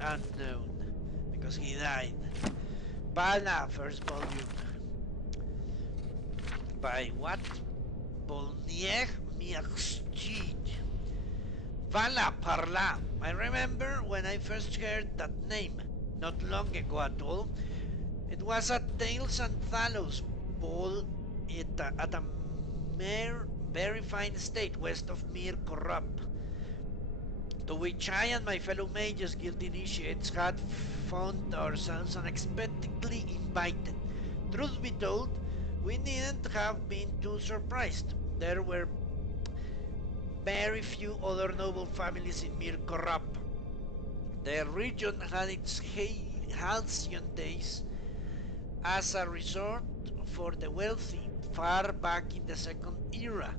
unknown, because he died. Vala, first volume. By what? Bolnier Mirstid. Vala Parla. I remember when I first heard that name, not long ago at all. It was at Tales and Thalos ball at a very fine estate west of Mir Korab, to which I and my fellow Mages Guild initiates had found ourselves unexpectedly invited. Truth be told, we needn't have been too surprised. There were very few other noble families in Mir Korab. The region had its halcyon days as a resort for the wealthy far back in the Second Era,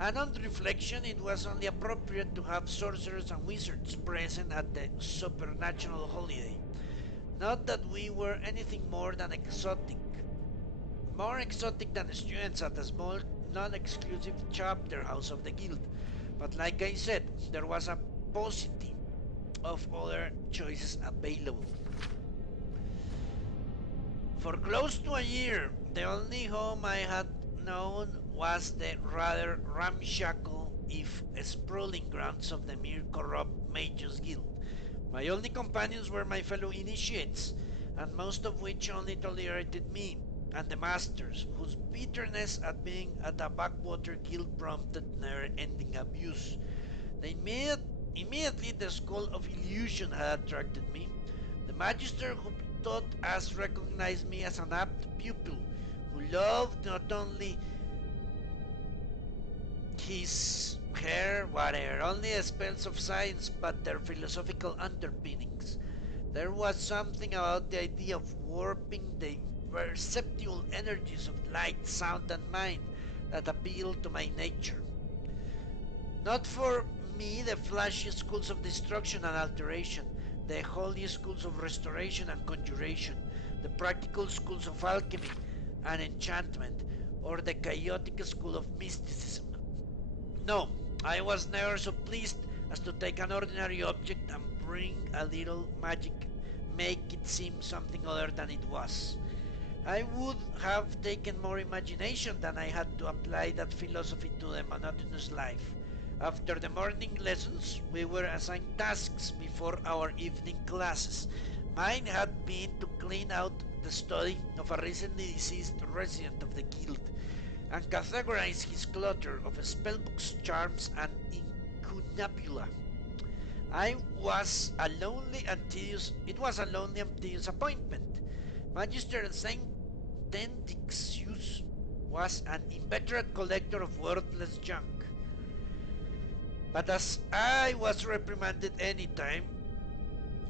and on reflection it was only appropriate to have sorcerers and wizards present at the supernatural holiday. Not that we were anything more than exotic. More exotic than students at a small, non-exclusive chapter house of the guild, but like I said, there was a paucity of other choices available. For close to a year, the only home I had known was the rather ramshackle, if sprawling grounds of the Mir Korab Mages Guild. My only companions were my fellow initiates, and most of which only tolerated me, and the masters, whose bitterness at being at a backwater guild prompted never-ending abuse. Immediately the School of Illusion had attracted me. The Magister who taught us recognized me as an apt pupil, who loved not only only the spells of science, but their philosophical underpinnings. There was something about the idea of warping the perceptual energies of light, sound, and mind that appealed to my nature. Not for me the flashy schools of destruction and alteration, the holy schools of restoration and conjuration, the practical schools of alchemy and enchantment, or the chaotic school of mysticism. No, I was never so pleased as to take an ordinary object and bring a little magic, make it seem something other than it was. I would have taken more imagination than I had to apply that philosophy to the monotonous life. After the morning lessons, we were assigned tasks before our evening classes. Mine had been to clean out the study of a recently deceased resident of the guild and categorize his clutter of spellbooks, charms, and incunabula. It was a lonely and tedious appointment. Magister Saint Tendixius was an inveterate collector of worthless junk. But as I was reprimanded any time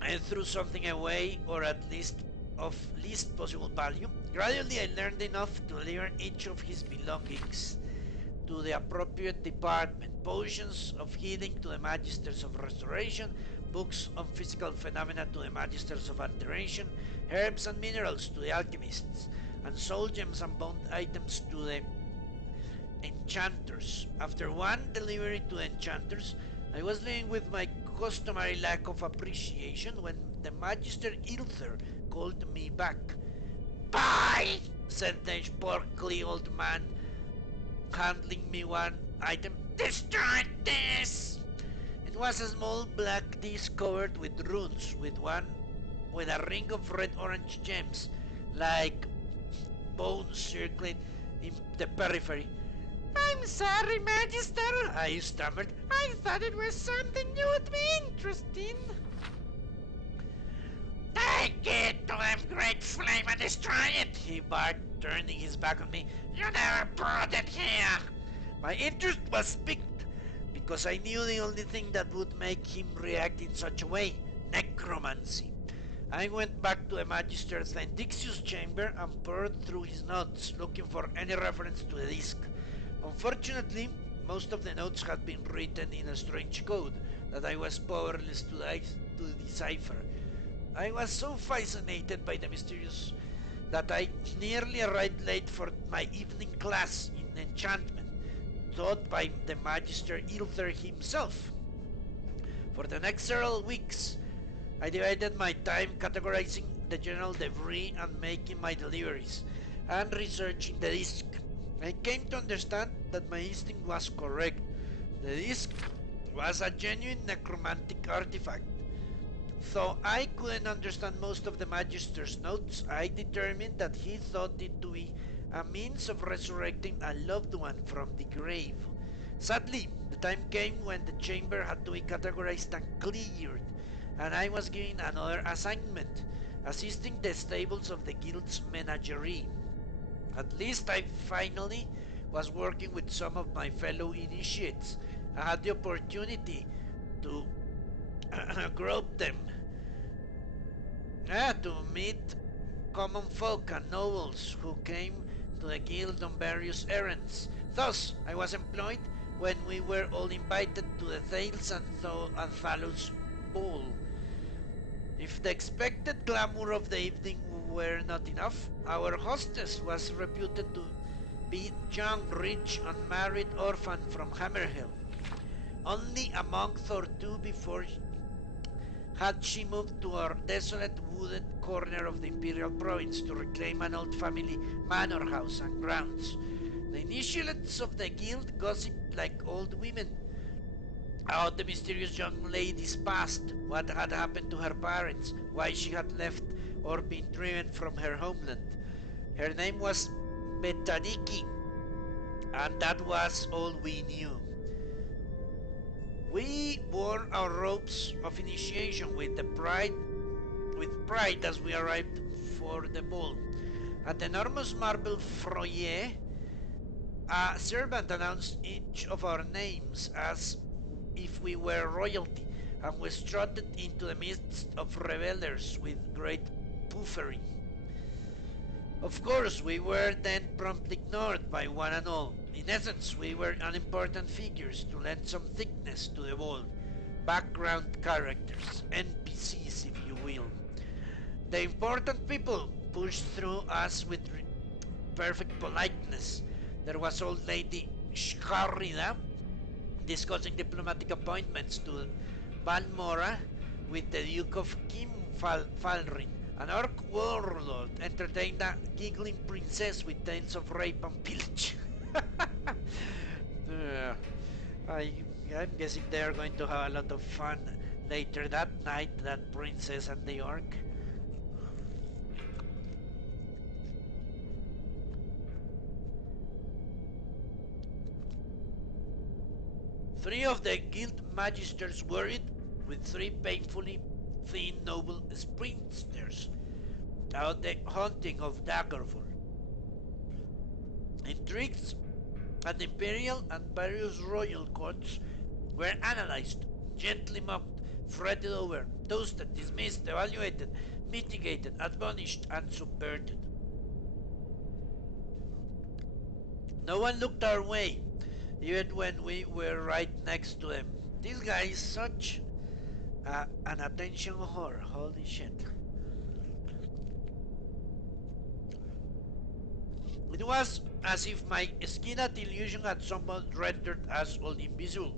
I threw something away, or at least of least possible value, gradually I learned enough to deliver each of his belongings to the appropriate department: potions of healing to the Magisters of Restoration, books on physical phenomena to the Magisters of Alteration, herbs and minerals to the alchemists, and soul gems and bound items to the enchanters. After one delivery to the enchanters, I was living with my customary lack of appreciation when the Magister Ilther called me back. "Bye!" said the portly old man, handing me one item. "Destroy this!" It was a small black disc covered with runes, with a ring of red-orange gems, like bones circling in the periphery. "I'm sorry, Magister," I stammered. "I thought it was something you would be interested in." "Take it to the great flame and destroy it," he barked, turning his back on me. "You never brought it here." My interest was piqued, because I knew the only thing that would make him react in such a way: necromancy. I went back to the Magister Thendixius' chamber and peered through his notes, looking for any reference to the disc. Unfortunately, most of the notes had been written in a strange code that I was powerless to decipher. I was so fascinated by the mysterious that I nearly arrived late for my evening class in enchantment, taught by the Magister Ilther himself. For the next several weeks, I divided my time categorizing the general debris and making my deliveries, and researching the disk. I came to understand that my instinct was correct. The disk was a genuine necromantic artifact. Though I couldn't understand most of the Magister's notes, I determined that he thought it to be a means of resurrecting a loved one from the grave. Sadly, the time came when the chamber had to be categorized and cleared, and I was given another assignment, assisting the stables of the guild's menagerie. At least I finally was working with some of my fellow initiates. I had the opportunity to grope them, to meet common folk and nobles who came to the guild on various errands. Thus, I was employed when we were all invited to the Thales and Thalos ball. If the expected glamour of the evening were not enough, our hostess was reputed to be young, rich, unmarried orphan from Hammerhill. Only a month or two before had she moved to our desolate wooded corner of the Imperial Province to reclaim an old family manor house and grounds. The initiates of the guild gossiped like old women about the mysterious young lady's past, what had happened to her parents, why she had left or been driven from her homeland. Her name was Betaniki, and that was all we knew. We wore our robes of initiation with pride as we arrived for the ball. At the enormous marble foyer, a servant announced each of our names as if we were royalty, and we strutted into the midst of revelers with great puffery. Of course, we were then promptly ignored by one and all. In essence, we were unimportant figures to lend some thickness to the ball. Background characters, NPCs if you will. The important people pushed through us with perfect politeness. There was old lady Sharrida discussing diplomatic appointments to Balmora with the Duke of Falrin. An orc warlord entertained a giggling princess with tales of rape and pillage. uh, I'm guessing they are going to have a lot of fun later that night, that princess and the orc. Three of the guild magisters worried with three painfully thin noble sprinsters out the hunting of Daggerfall. Intrigues at the imperial and various royal courts were analyzed, gently mocked, fretted over, toasted, dismissed, evaluated, mitigated, admonished, and subverted. No one looked our way, even when we were right next to them. This guy is such an attention whore, holy shit. It was as if my skin-at illusion had somewhat rendered us all invisible.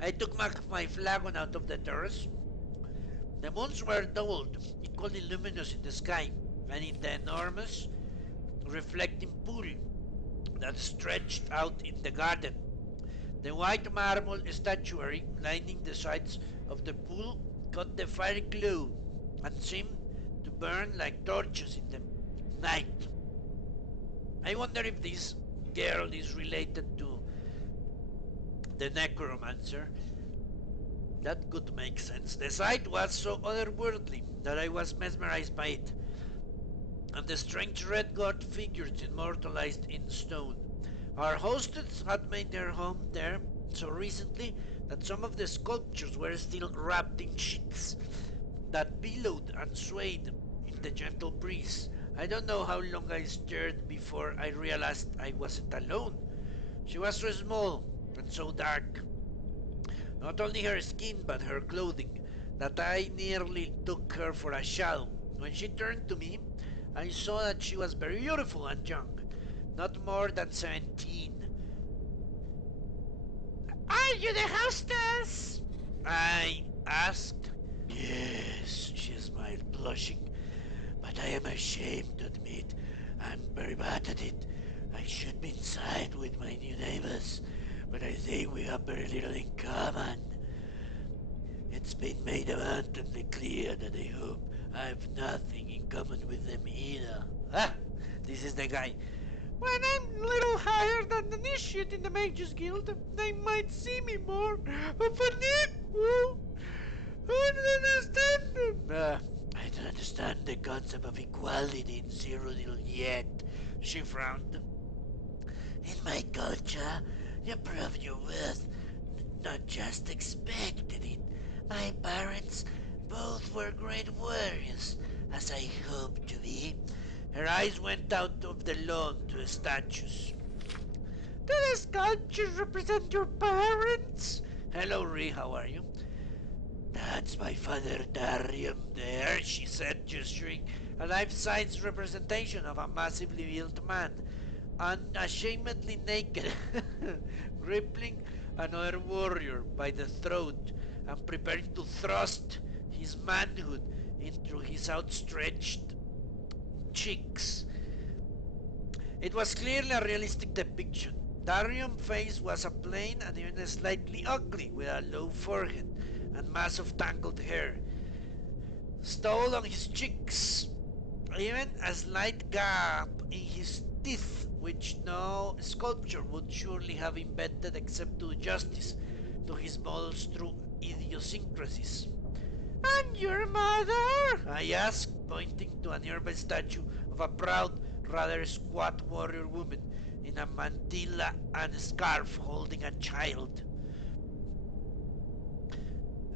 I took my flagon out of the terrace. The moons were doubled, equally luminous in the sky, and in the enormous reflecting pool that stretched out in the garden. The white marble statuary lining the sides of the pool caught the fiery glow and seemed to burn like torches in the night. I wonder if this girl is related to the necromancer. That could make sense. The sight was so otherworldly that I was mesmerized by it, and the strange red god figures immortalized in stone. Our hostess had made their home there so recently that some of the sculptures were still wrapped in sheets that billowed and swayed in the gentle breeze. I don't know how long I stared before I realized I wasn't alone. She was so small and so dark. Not only her skin but her clothing, that I nearly took her for a shadow. When she turned to me, I saw that she was very beautiful and young, not more than 17. "Are you the hostess?" I asked. "Yes," blushing. But I am ashamed to admit I'm very bad at it. I should be inside with my new neighbors, but I think we have very little in common. It's been made abundantly clear that I hope I have nothing in common with them either. Ah, this is the guy. When I'm a little higher than the initiate in the Mages Guild, they might see me more of an equal. I don't understand. I don't understand the concept of equality in Cyrodiil yet, she frowned. In my culture, you prove your worth, not just expected it. My parents both were great warriors, as I hope to be. Her eyes went out of the lawn to the statues. Do the sculptures represent your parents? Hello, Ree, how are you? That's my father Darium there, she said, gesturing a life-size representation of a massively built man, unashamedly naked, gripping another warrior by the throat and preparing to thrust his manhood into his outstretched cheeks. It was clearly a realistic depiction. Darium's face was a plain and even slightly ugly, with a low forehead and mass of tangled hair stole on his cheeks, even a slight gap in his teeth, which no sculpture would surely have invented except to do justice to his model's true idiosyncrasies. And your mother? I asked, pointing to a nearby statue of a proud, rather squat warrior woman in a mantilla and scarf holding a child.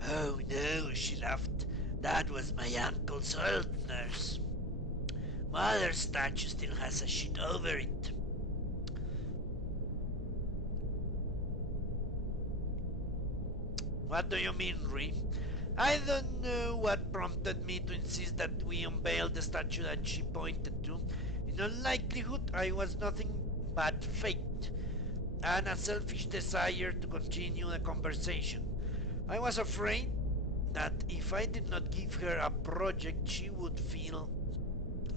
Oh no, she laughed. That was my uncle's old nurse. Mother's statue still has a sheet over it. What do you mean, Ree? I don't know what prompted me to insist that we unveil the statue that she pointed to. In all likelihood, I was nothing but fate, and a selfish desire to continue the conversation. I was afraid that if I did not give her a project, she would feel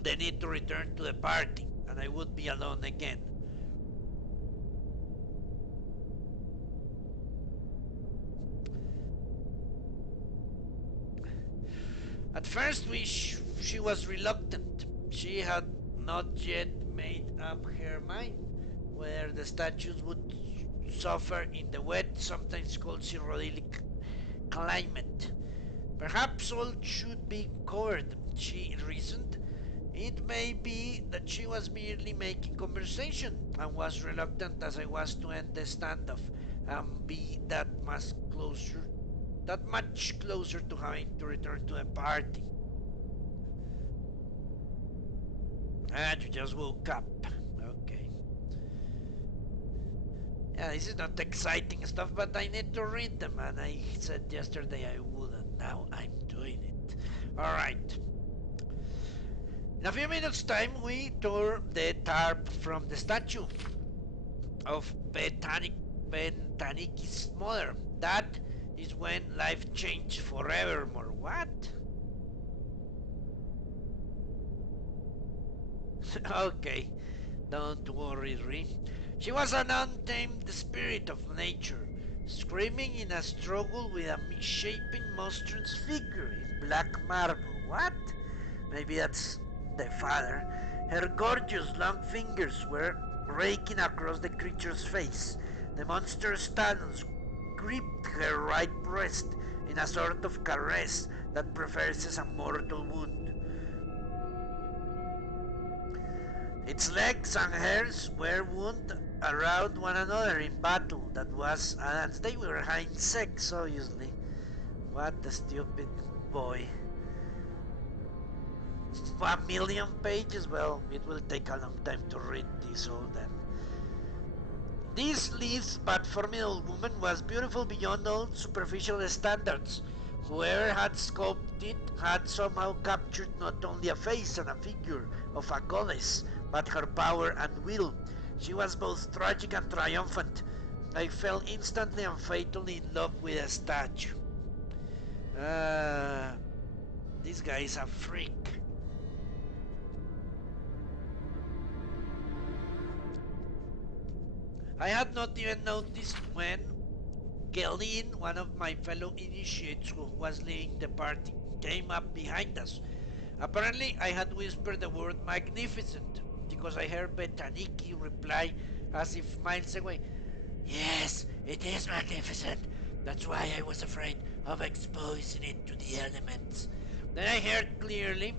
the need to return to the party, and I would be alone again. At first, she was reluctant. She had not yet made up her mind whether the statues would suffer in the wet, sometimes called Cyrodiilic climate. Perhaps all should be covered, she reasoned. It may be that she was merely making conversation and was reluctant as I was to end the standoff and be that much closer to having to return to the party. Ah, you just woke up. Okay. Yeah, this is not exciting stuff, but I need to read them, and I said yesterday I would, and now I'm doing it. Alright. In a few minutes' time, we tore the tarp from the statue of Bentaniki's mother. That is when life changed forevermore. What? Okay, don't worry, Ree. She was an untamed spirit of nature, screaming in a struggle with a misshapen monstrous figure in black marble. What? Maybe that's the father. Her gorgeous long fingers were raking across the creature's face. The monster's talons gripped her right breast in a sort of caress that prefaces a mortal wound. Its legs and hairs were wound around one another in battle. That was a dance. They were having sex, obviously. What a stupid boy. 1,000,000 pages? Well, it will take a long time to read this all then. This lithe but formidable woman was beautiful beyond all superficial standards. Whoever had sculpted it had somehow captured not only a face and a figure of a goddess, but her power and will. She was both tragic and triumphant. I fell instantly and fatally in love with a statue. This this guy is a freak. I had not even noticed when Gelin, one of my fellow initiates who was leading the party, came up behind us. Apparently, I had whispered the word magnificent because I heard Betaniki reply as if miles away, "Yes, it is magnificent. That's why I was afraid of exposing it to the elements." Then I heard clearly,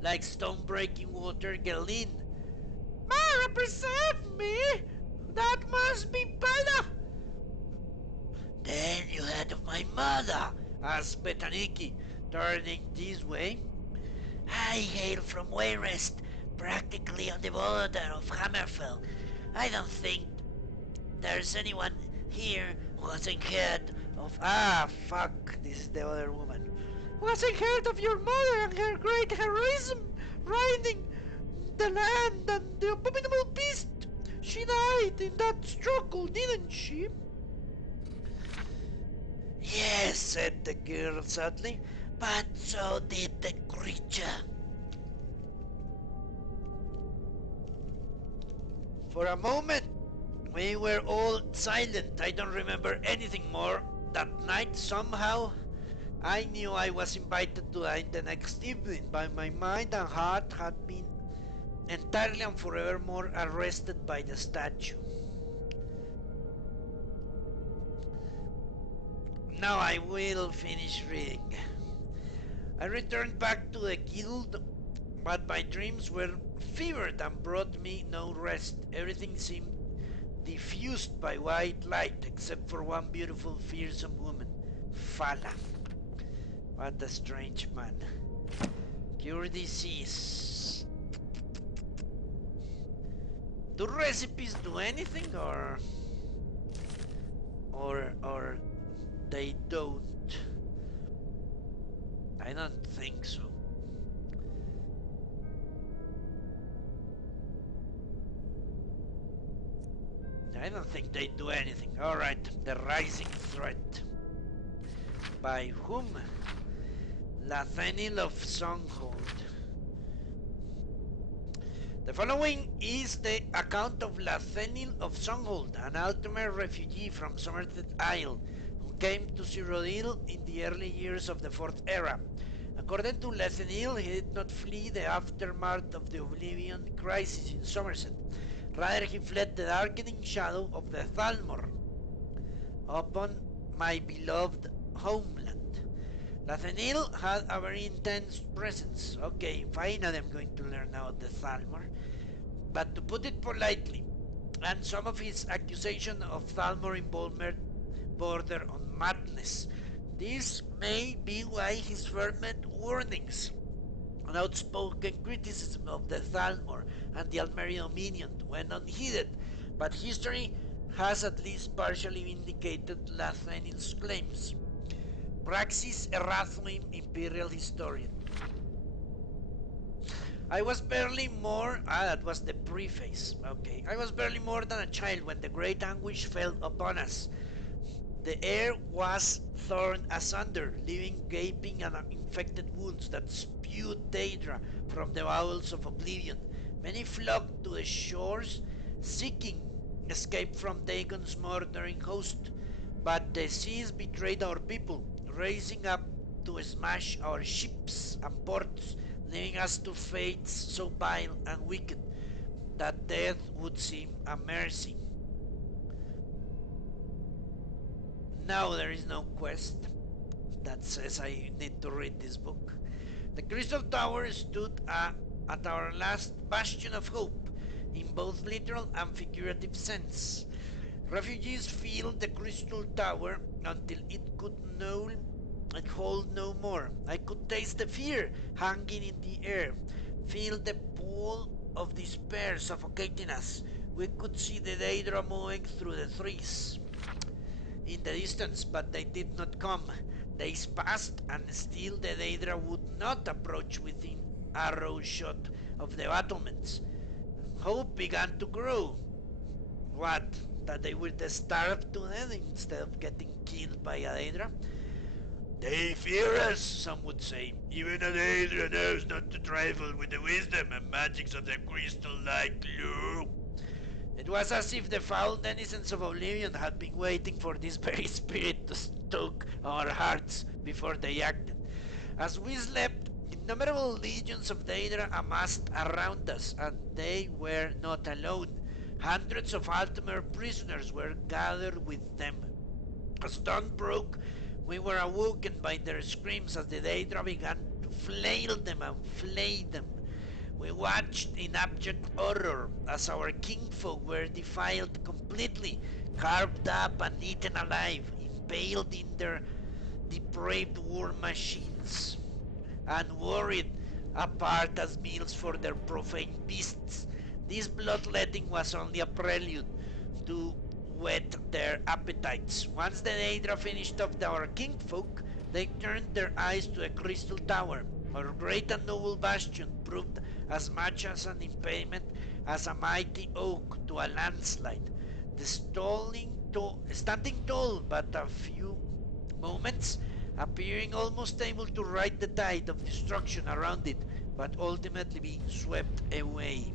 like stone breaking water, Gelin, "Mara, preserve me! That must be Bella!" "Then you heard of my mother?" asked Betaniki, turning this way. "I hail from Wayrest, practically on the border of Hammerfell. I don't think there's anyone here who hasn't heard of... Ah, fuck, this is the other woman. Who hasn't heard of your mother and her great heroism riding the land and the abominable beast? She died in that struggle, didn't she?" "Yes," said the girl sadly, "but so did the creature." For a moment, we were all silent. I don't remember anything more. That night, somehow, I knew I was invited to dine the next evening, but my mind and heart had been entirely and forevermore arrested by the statue. Now I will finish reading. I returned back to the guild, but my dreams were fevered and brought me no rest. Everything seemed diffused by white light, except for one beautiful, fearsome woman, Fala. What a strange man. Cure disease. Do recipes do anything, or they don't? I don't think so. I don't think they do anything. Alright, the rising threat. By whom? Lathenil of Songhold. The following is the account of Lathenil of Songhold, an Altmer refugee from Somerset Isle, who came to Cyrodiil in the early years of the Fourth Era. According to Lathenil, he did not flee the aftermath of the Oblivion crisis in Somerset. Rather, he fled the darkening shadow of the Thalmor upon my beloved homeland. Lathenil had a very intense presence. Okay, finally I'm going to learn now the Thalmor. But to put it politely, and some of his accusation of Thalmor involvement border on madness. This may be why his fervent warnings and outspoken criticism of the Thalmor and the Almeri Dominion went unheeded, but history has at least partially vindicated Lathenil's claims. Praxis Errathuim, Imperial Historian. I was barely more... that was the preface. Okay. I was barely more than a child when the great anguish fell upon us. The air was torn asunder, leaving gaping and infected wounds that spewed Daedra from the bowels of oblivion. Many flocked to the shores, seeking escape from Dagon's murdering host. But the seas betrayed our people, raising up to smash our ships and ports, leaving us to fates so vile and wicked that death would seem a mercy. Now there is no quest that says I need to read this book. The Crystal Tower stood at our last bastion of hope, in both literal and figurative sense. Refugees filled the Crystal Tower until it hold no more. I could taste the fear hanging in the air, feel the pull of despair suffocating us. We could see the Daedra moving through the trees in the distance, but they did not come. Days passed, and still the Daedra would not approach within arrow shot of the battlements. Hope began to grow. What? That they would starve to death instead of getting killed by a Daedra? They fear us, some would say. Even a Daedra knows not to trifle with the wisdom and magics of the crystal-like globe. It was as if the foul denizens of Oblivion had been waiting for this very spirit to stoke our hearts before they acted. As we slept, innumerable legions of Daedra amassed around us, and they were not alone. Hundreds of Altmer prisoners were gathered with them. As dawn broke, we were awoken by their screams as the Daedra began to flail them and flay them. We watched in abject horror as our kinfolk were defiled completely, carved up and eaten alive, impaled in their depraved war machines, and worried apart as meals for their profane beasts. This bloodletting was only a prelude to whet their appetites. Once the Daedra finished off our kinfolk, they turned their eyes to a crystal tower. Our great and noble bastion proved as much as an impediment as a mighty oak to a landslide. The standing tall but a few moments, appearing almost able to ride the tide of destruction around it, but ultimately being swept away.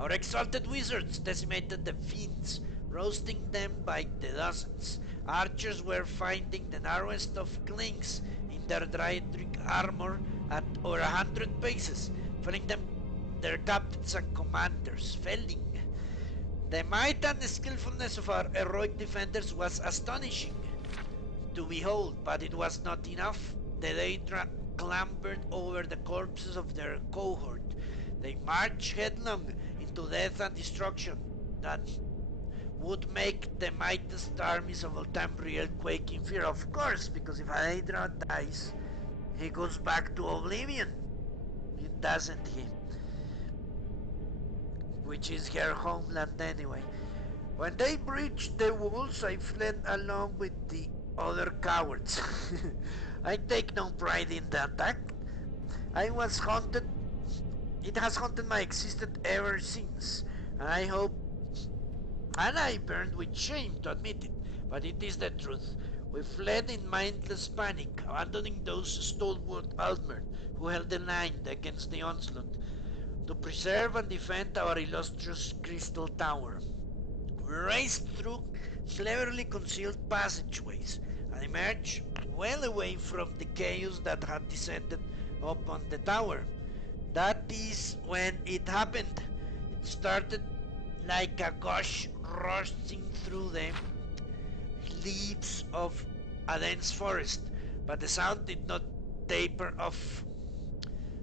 Our exalted wizards decimated the fiends, roasting them by the dozens. Archers were finding the narrowest of clings in their Daedric armor at over 100 paces, felling them their captains and commanders, felling. The might and skillfulness of our heroic defenders was astonishing to behold, but it was not enough. The Daedra clambered over the corpses of their cohort. They marched headlong into death and destruction that would make the mightiest armies of all time real quake in fear. Of course, because if a Daedra dies, he goes back to Oblivion, doesn't he? Which is her homeland anyway. When they breached the walls, I fled along with the other cowards. I take no pride in the attack. I was haunted. It has haunted my existence ever since, and I burned with shame to admit it, but it is the truth. We fled in mindless panic, abandoning those stalwart Altmer who held the line against the onslaught, to preserve and defend our illustrious crystal tower. We raced through cleverly concealed passageways and emerged well away from the chaos that had descended upon the tower. That is when it happened. It started like a gush rushing through the leaves of a dense forest, but the sound did not taper off.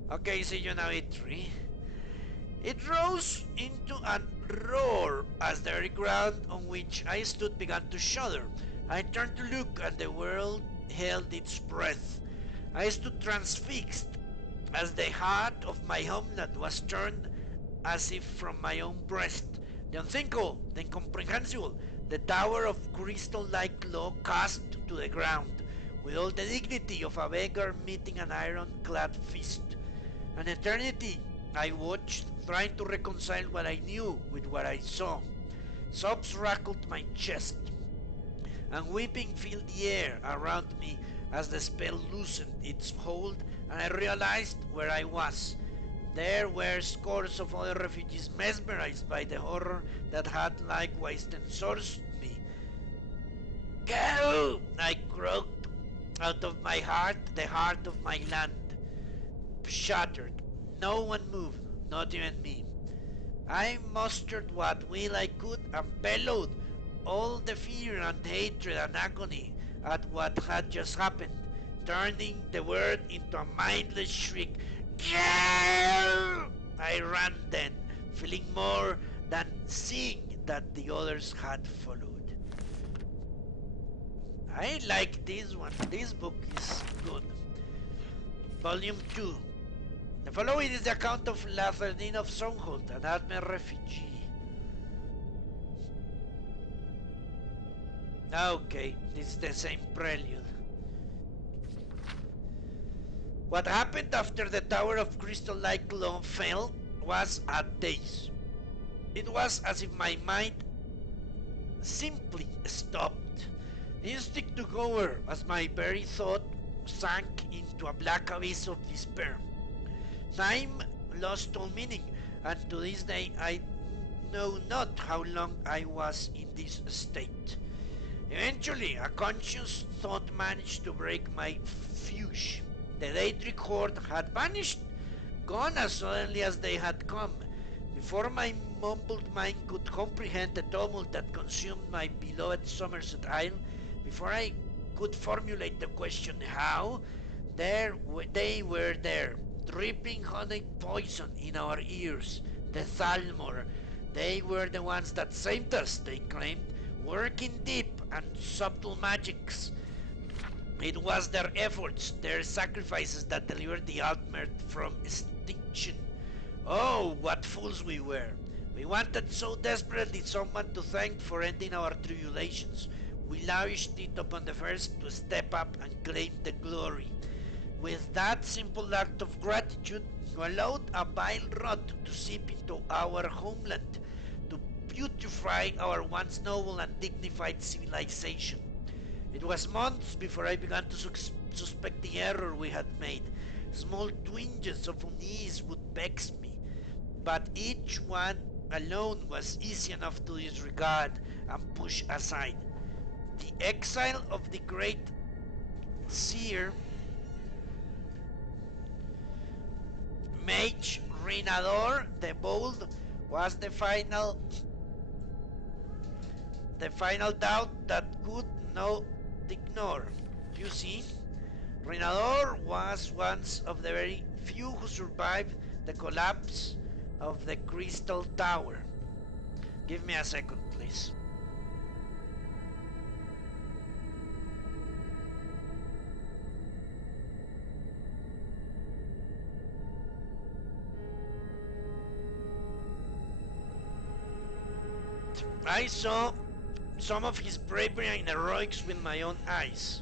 Okay, see you now, E3. It rose into a roar as the very ground on which I stood began to shudder. I turned to look, and the world held its breath. I stood transfixed as the heart of my homeland was torn as if from my own breast. The unthinkable, the incomprehensible, the tower of crystal-like law cast to the ground, with all the dignity of a beggar meeting an iron-clad fist. An eternity I watched, trying to reconcile what I knew with what I saw. Sobs rackled my chest, and weeping filled the air around me as the spell loosened its hold and I realized where I was. There were scores of other refugees mesmerized by the horror that had likewise ensorced me. Go! I croaked out of my heart, the heart of my land. Shattered. No one moved, not even me. I mustered what will I could and bellowed all the fear and hatred and agony at what had just happened, turning the word into a mindless shriek. Go! I ran then, feeling more than seeing that the others had followed. I like this one. This book is good. Volume 2. The following is the account of Latherdin of Stronghold, an Altmer refugee. Okay, this is the same prelude. What happened after the Tower of Crystal-like Law fell was a daze. It was as if my mind simply stopped. Instinct took over as my very thought sank into a black abyss of despair. Time lost all meaning, and to this day I know not how long I was in this state. Eventually, a conscious thought managed to break my fuse. The Daedric horde had vanished, gone as suddenly as they had come. Before my mumbled mind could comprehend the tumult that consumed my beloved Somerset Isle, before I could formulate the question how, they were there, dripping honey poison in our ears. The Thalmor. They were the ones that saved us, they claimed, working deep and subtle magics. It was their efforts, their sacrifices that delivered the Altmer from extinction. Oh, what fools we were! We wanted so desperately someone to thank for ending our tribulations. We lavished it upon the first to step up and claim the glory. With that simple act of gratitude, we allowed a vile rot to seep into our homeland, to putrefy our once noble and dignified civilization. It was months before I began to suspect the error we had made. Small twinges of unease would vex me, but each one alone was easy enough to disregard and push aside. The exile of the great seer Mage Rinador the Bold was the final doubt that could not ignore. You see, Rinador was one of the very few who survived the collapse of the Crystal Tower. Give me a second, please. I saw some of his bravery and heroics with my own eyes.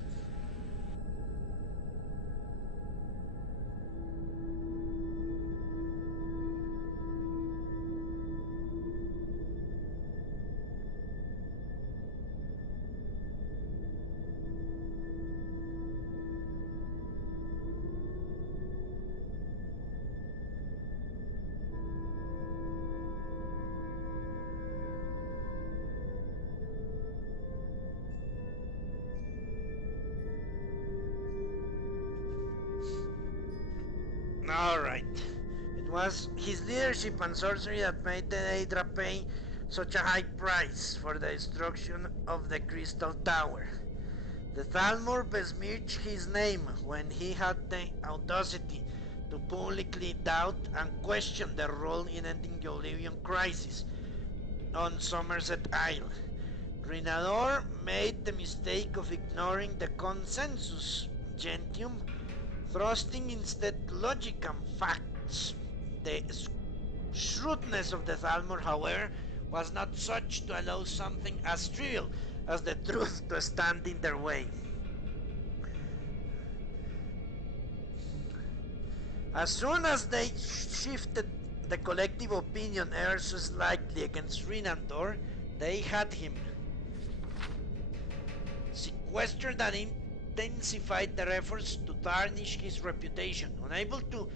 Alright. It was his leadership and sorcery that made the Daedra pay such a high price for the destruction of the Crystal Tower. The Thalmor besmirched his name when he had the audacity to publicly doubt and question their role in ending the Oblivion crisis on Somerset Isle. Rinador made the mistake of ignoring the consensus gentium, thrusting instead logic and facts. The shrewdness of the Thalmor, however, was not such to allow something as trivial as the truth to stand in their way. As soon as they shifted the collective opinion ever so slightly against Rinandor, they had him. Sequestered and intensified their efforts to tarnish his reputation. Unable to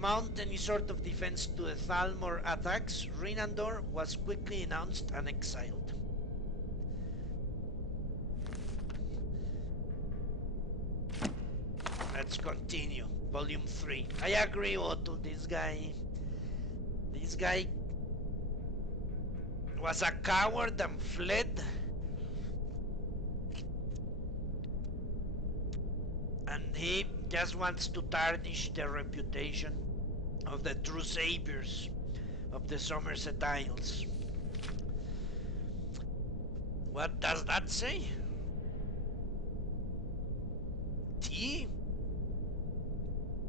mount any sort of defense to the Thalmor attacks, Rinandor was quickly denounced and exiled. Let's continue. Volume 3. I agree, Otto. This guy was a coward and fled. And he just wants to tarnish the reputation of the true saviors of the Somerset Isles. What does that say? T?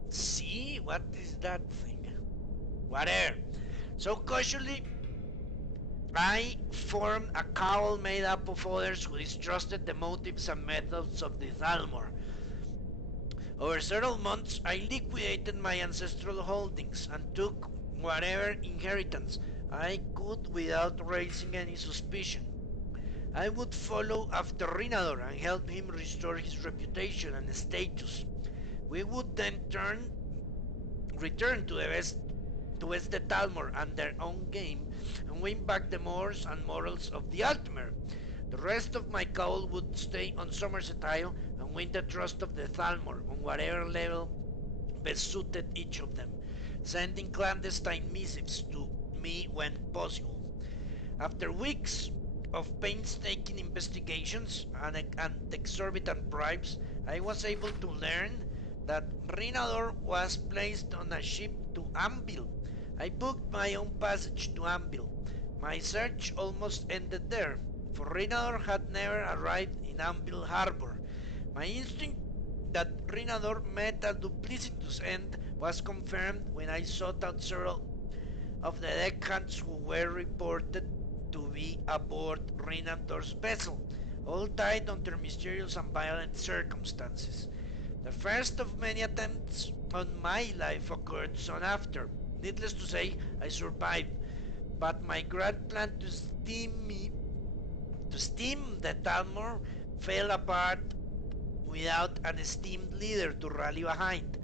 C? What is that thing? Whatever. So casually, I formed a cowl made up of others who distrusted the motives and methods of the Thalmor. Over several months, I liquidated my ancestral holdings and took whatever inheritance I could without raising any suspicion. I would follow after Rinador and help him restore his reputation and status. We would then return to West the Thalmor and their own game and win back the mores and morals of the Altmer. The rest of my cowl would stay on Somerset Isle and win the trust of the Thalmor on whatever level best suited each of them, sending clandestine missives to me when possible. After weeks of painstaking investigations and exorbitant bribes, I was able to learn that Rinador was placed on a ship to Anvil. I booked my own passage to Anvil. My search almost ended there, for Rinador had never arrived in Anvil harbor. My instinct that Rinador met a duplicitous end was confirmed when I sought out several of the deckhands who were reported to be aboard Rinador's vessel, all died under mysterious and violent circumstances. The first of many attempts on my life occurred soon after. Needless to say, I survived, but my grand plan to steam the Thalmor fell apart without an esteemed leader to rally behind.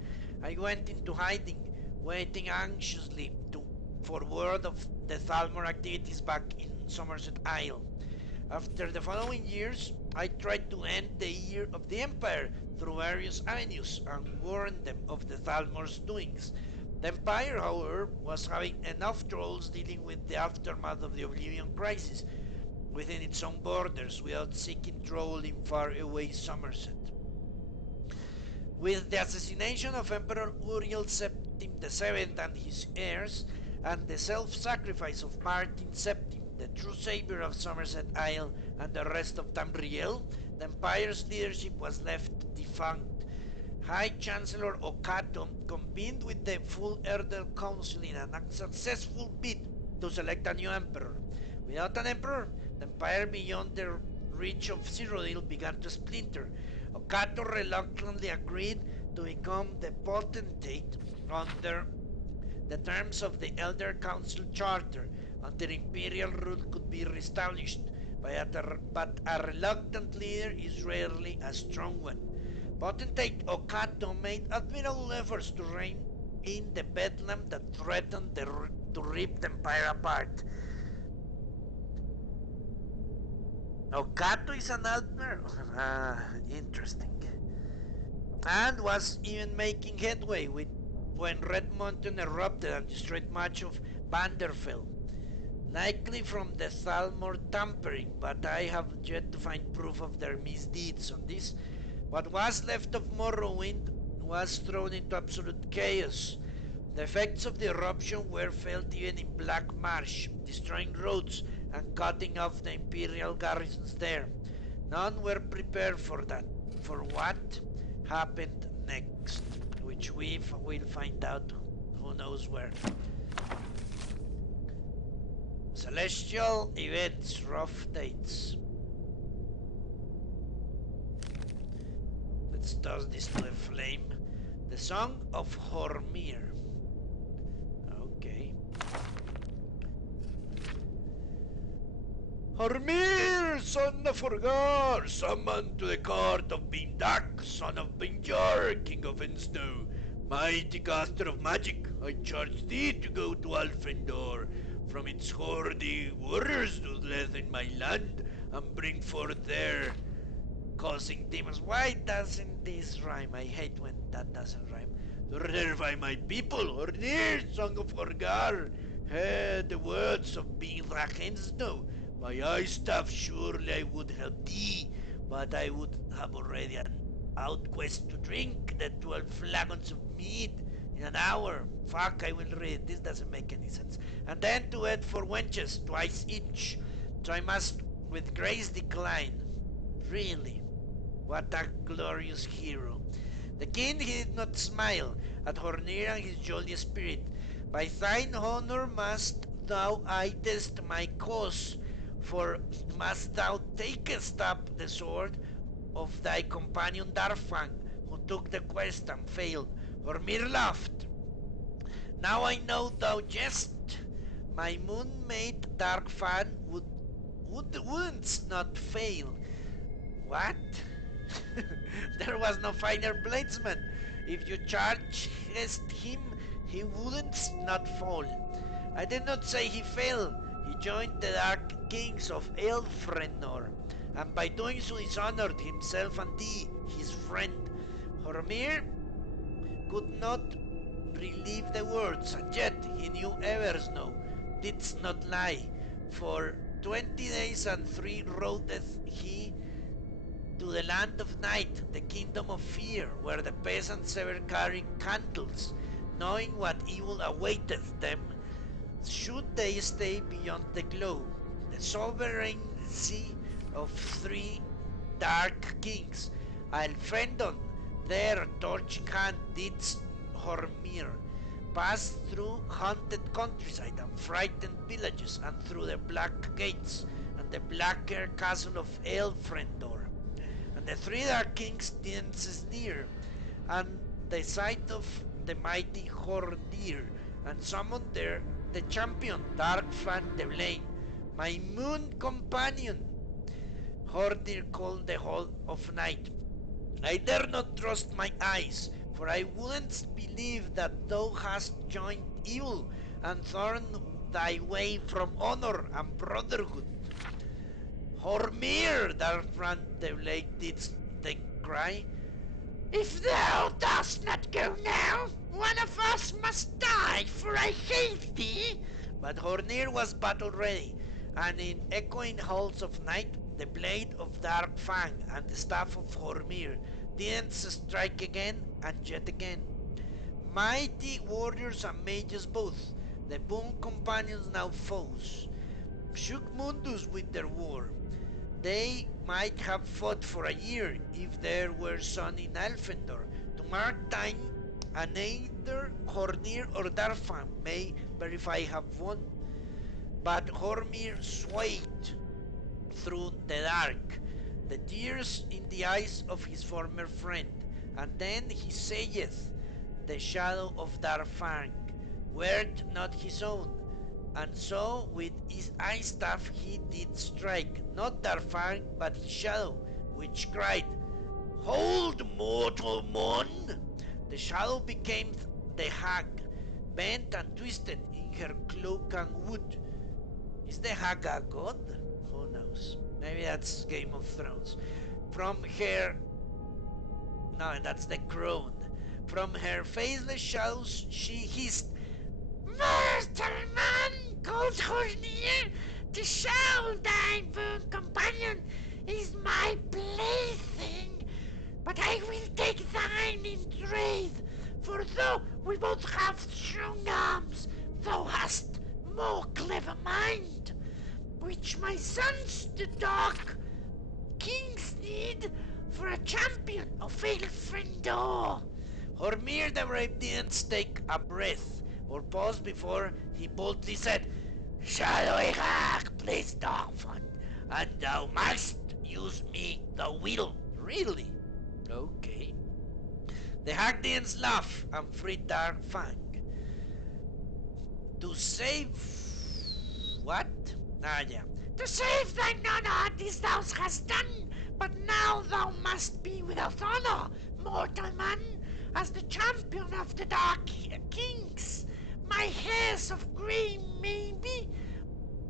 I went into hiding, waiting anxiously for word of the Thalmor activities back in Somerset Isle. After the following years, I tried to end the year of the Empire through various avenues and warn them of the Thalmor's doings. The Empire, however, was having enough troubles dealing with the aftermath of the Oblivion Crisis within its own borders without seeking trouble in faraway Somerset. With the assassination of Emperor Uriel Septim VII and his heirs, and the self-sacrifice of Martin Septim, the true savior of Somerset Isle and the rest of Tamriel, the Empire's leadership was left defunct. High Chancellor Okato convened with the full Elder Council in an unsuccessful bid to select a new emperor. Without an emperor, the empire beyond the reach of Cyrodiil began to splinter. Okato reluctantly agreed to become the potentate under the terms of the Elder Council Charter until imperial rule could be reestablished, but a reluctant leader is rarely a strong one. Potentate Okato made admirable efforts to rein in the bedlam that threatened to rip the empire apart. Okato is an Altmer? Interesting. And was even making headway when Red Mountain erupted and destroyed much of Vanderfell. Likely from the Thalmor tampering, but I have yet to find proof of their misdeeds on this. What was left of Morrowind was thrown into absolute chaos. The effects of the eruption were felt even in Black Marsh, destroying roads and cutting off the Imperial garrisons there. None were prepared for that, for what happened next, which we will find out who knows where. Celestial events, rough dates. Let's toss this to the flame. The Song of Hormir. Okay. Hormir, son of Orgar, summoned to the court of Bindak, son of Binjar, king of Ensnow. Mighty caster of magic, I charge thee to go to Alfendor, from its hardy warriors who live in my land, and bring forth there, causing demons. Why doesn't this rhyme? I hate when that doesn't rhyme. To terrify my people, Hornir, son of Orgar, heard the words of Bindak Ensnow. My eye staff, surely I would help thee, but I would have already an outquest to drink the 12 flagons of mead in an hour. Fuck, I will read. This doesn't make any sense. And then to add 4 wenches, twice each. So I must with grace decline. Really? What a glorious hero. The king he did not smile at Hornir and his jolly spirit. By thine honor must thou test my cause, for must thou takest up the sword of thy companion Darfang, who took the quest and failed. Hormir laughed. Now I know thou jest. My moonmate Darkfang wouldn't not fail. What? There was no finer bladesman. If you charged him, he wouldn't not fall. I did not say he fell. He joined the Dark Kings of Elfrenor, and by doing so dishonored himself and thee, his friend. Hormir could not believe the words, and yet he knew Eversnow didst not lie. For 20 days and 3 rodeth he to the land of night, the kingdom of fear, where the peasants ever carry candles, knowing what evil awaiteth them, should they stay beyond the glow. The sovereignty of 3 dark kings, Alfendon, there torch in hand didst Hormir, pass through haunted countryside and frightened villages, and through the black gates, and the blacker castle of Elfrendor. And the 3 dark kings dances near, and the sight of the mighty Hordir, and summoned there the champion Darkfan the Blaine, my moon companion. Hordir called the hall of night. I dare not trust my eyes, for I wouldn't believe that thou hast joined evil and torn thy way from honor and brotherhood. Hormir, Darfran the Blade didst then cry, if thou dost not go now, one of us must die, for I hate thee. But Hornir was battle ready, and in echoing halls of night, the blade of Dark Fang and the staff of Hormir didn't strike again and yet again. Mighty warriors and mages both, the boon companions now foes, shook Mundus with their war. They might have fought for a year if there were sun in Elfendor to mark time, and neither Hornir or Darfan may verify have won. But Hormir swayed through the dark, the tears in the eyes of his former friend, and then he saith, the shadow of Darfang, wert not his own, and so with his eye staff he did strike, not Darfang, but his shadow, which cried, hold, mortal mon! The shadow became the hag, bent and twisted in her cloak and wood. Is the hag a god? Who knows? Maybe that's Game of Thrones. From her... No, that's the crown. From her faceless shadows she hissed, mortal man, called Hornir, to show thy boon companion is my plaything, but I will take thine in trade, for though we both have strong arms, thou hast more clever mind, which my sons the dark kings need for a champion of Elfrendor. Hormir the Brave didn't take a breath or pause before he boldly said, shadowy hag, please Darfan, and thou must use me the will. Really? Okay. The hag didn't laugh and freed Darfang. To save... what? Ah, yeah. To save thine honor, this thou hast done, but now thou must be without honor, mortal man, as the champion of the Dark Kings. My hairs of grey maybe,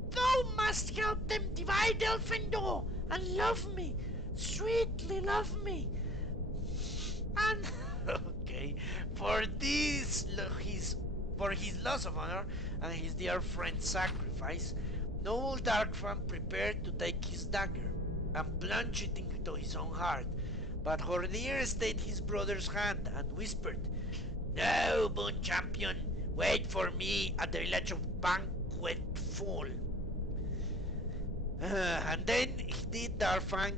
thou must help them divide Elfendor, and love me, sweetly love me. And, okay, for his loss of honor and his dear friend's sacrifice, noble Darkfan prepared to take his dagger and plunge it into his own heart. But Hornir stayed his brother's hand and whispered, no, boon champion, wait for me at the village of Banquet Fall. And then did Darfang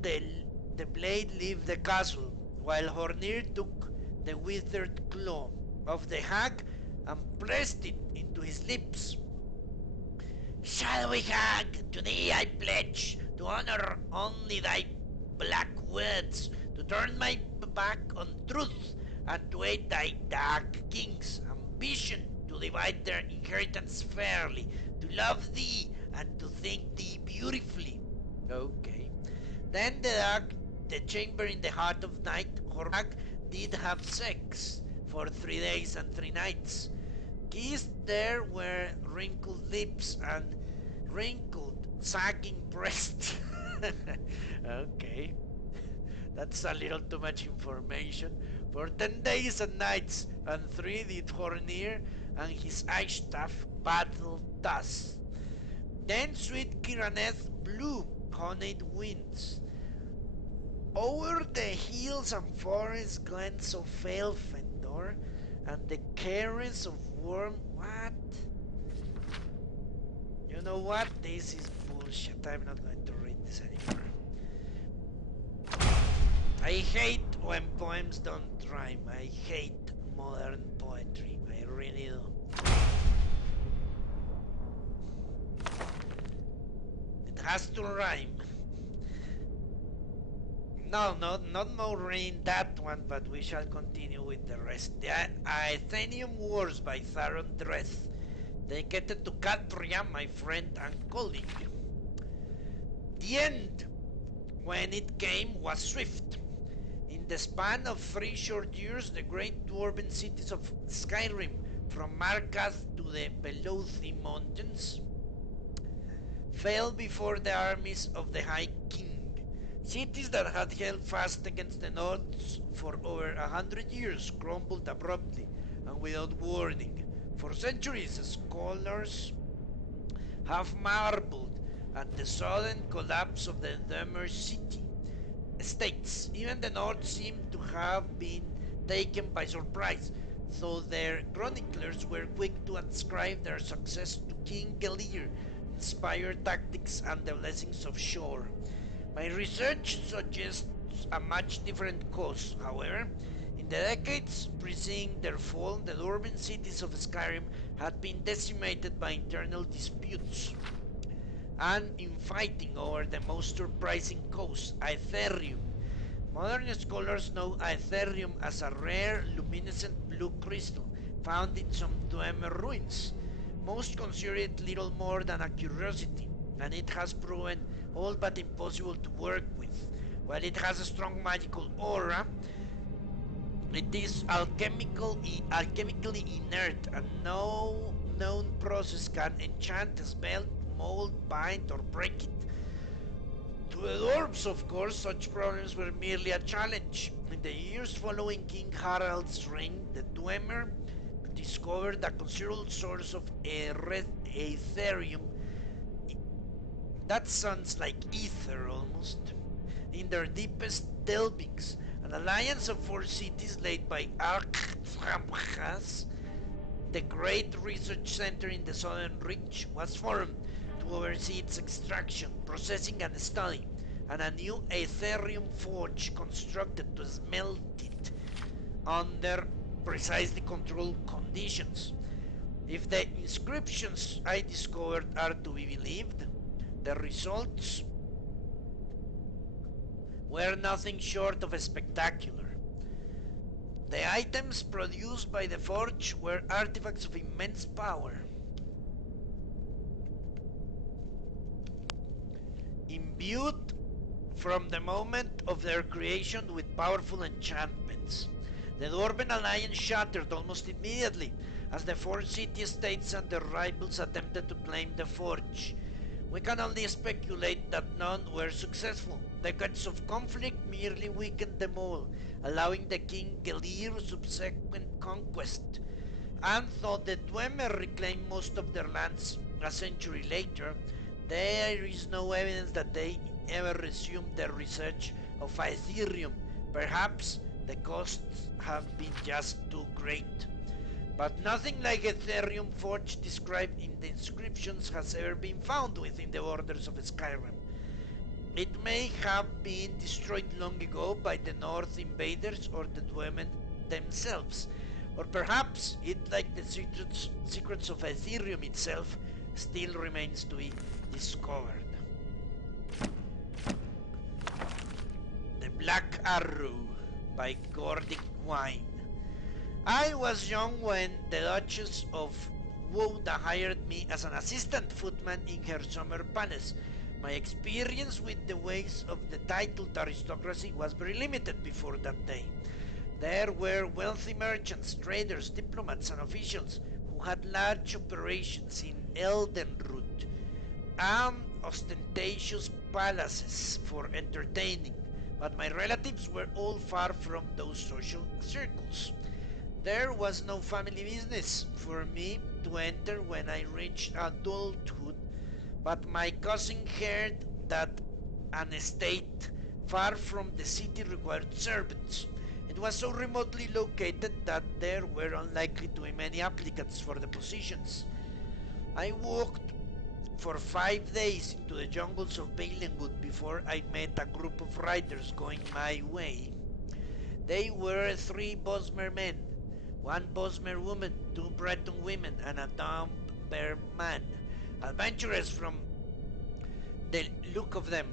the blade leave the castle, while Hornir took the withered claw of the hag and pressed it into his lips. Shadowy hag, to thee I pledge to honor only thy black words, to turn my back on truth, and to aid thy dark king's ambition to divide their inheritance fairly, to love thee and to think thee beautifully. Okay. Then the chamber in the heart of night, Hormag did have sex for 3 days and 3 nights. Kissed there were wrinkled lips and wrinkled, sagging breast. Okay, that's a little too much information. For 10 days and nights, and 3 did Hornir and his ice staff battle thus. Then sweet Kiraneth blew honeyed winds over the hills and forest glens of Elfendor, and the caress of warm. What? You know what? This is bullshit. I'm not going to read this anymore. I hate when poems don't rhyme. I hate modern poetry. I really do. It has to rhyme. No, not more reading that one, but we shall continue with the rest. The Aethenium Wars by Tharon Dreth, dedicated to Katria, my friend and colleague. The end, when it came, was swift. In the span of 3 short years, the great dwarven cities of Skyrim, from Markath to the Velothi Mountains, fell before the armies of the High King. Cities that had held fast against the Nords for over 100 years crumbled abruptly and without warning. For centuries, scholars have marveled at the sudden collapse of the Dwemer city states. Even the North seemed to have been taken by surprise, though their chroniclers were quick to ascribe their success to King Gelir, inspired tactics and the blessings of Shor. My research suggests a much different cause, however. In the decades preceding their fall, the dwarven cities of Skyrim had been decimated by internal disputes and infighting over the most surprising cause, Aetherium. Modern scholars know Aetherium as a rare luminescent blue crystal found in some Dwemer ruins. Most consider it little more than a curiosity, and it has proven all but impossible to work with. While it has a strong magical aura, it is alchemically inert, and no known process can enchant, spell, mold, bind, or break it. To the dwarves, of course, such problems were merely a challenge. In the years following King Harald's reign, the Dwemer discovered a considerable source of Aetherium. That sounds like ether almost. In their deepest delvings, an alliance of 4 cities led by Archthramchas, the great research center in the southern reach, was formed to oversee its extraction, processing and study, and a new Aetherium forge constructed to smelt it under precisely controlled conditions. If the inscriptions I discovered are to be believed, the results were nothing short of spectacular. The items produced by the forge were artifacts of immense power, imbued from the moment of their creation with powerful enchantments. The Dwarven alliance shattered almost immediately as the 4 city-states and their rivals attempted to claim the forge. We can only speculate that none were successful. Decades of conflict merely weakened them all, allowing the King Gelir's subsequent conquest. And though the Dwemer reclaimed most of their lands a century later, there is no evidence that they ever resumed their research of Aetherium. Perhaps the costs have been just too great. But nothing like Aetherium forge described in the inscriptions has ever been found within the borders of Skyrim. It may have been destroyed long ago by the North invaders or the Dwemer themselves, or perhaps it, like the secrets of Aetherium itself, still remains to be discovered. The Black Arrow by Gordic Wine. I was young when the Duchess of Woda hired me as an assistant footman in her summer palace. My experience with the ways of the titled aristocracy was very limited before that day. There were wealthy merchants, traders, diplomats, and officials who had large operations in Eldenroot and ostentatious palaces for entertaining, but my relatives were all far from those social circles. There was no family business for me to enter when I reached adulthood, but my cousin heard that an estate far from the city required servants. It was so remotely located that there were unlikely to be many applicants for the positions. I walked for 5 days into the jungles of Balenwood before I met a group of riders going my way. They were 3 Bosmer men, 1 Bosmer woman, 2 Breton women, and a Dumber man. Adventurers from the look of them.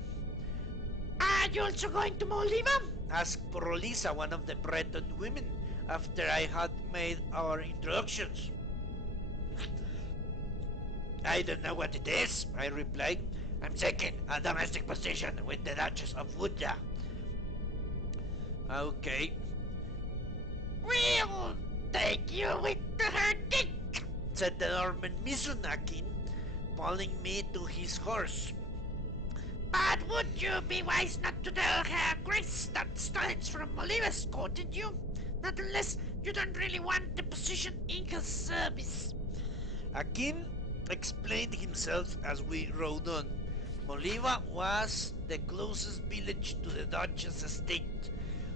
Are you also going to Moliva? Asked Prolisa, one of the Breton women, after I had made our introductions. I don't know what it is, I replied. I'm seeking a domestic position with the Duchess of Woodja. Okay. We'll take you with her dick, said the Norman Misunakin, pulling me to his horse. But would you be wise not to tell her Grace that Stines from Moliva escorted you? Not unless you don't really want the position in her service. Akin explained himself as we rode on. Moliva was the closest village to the Duchess estate,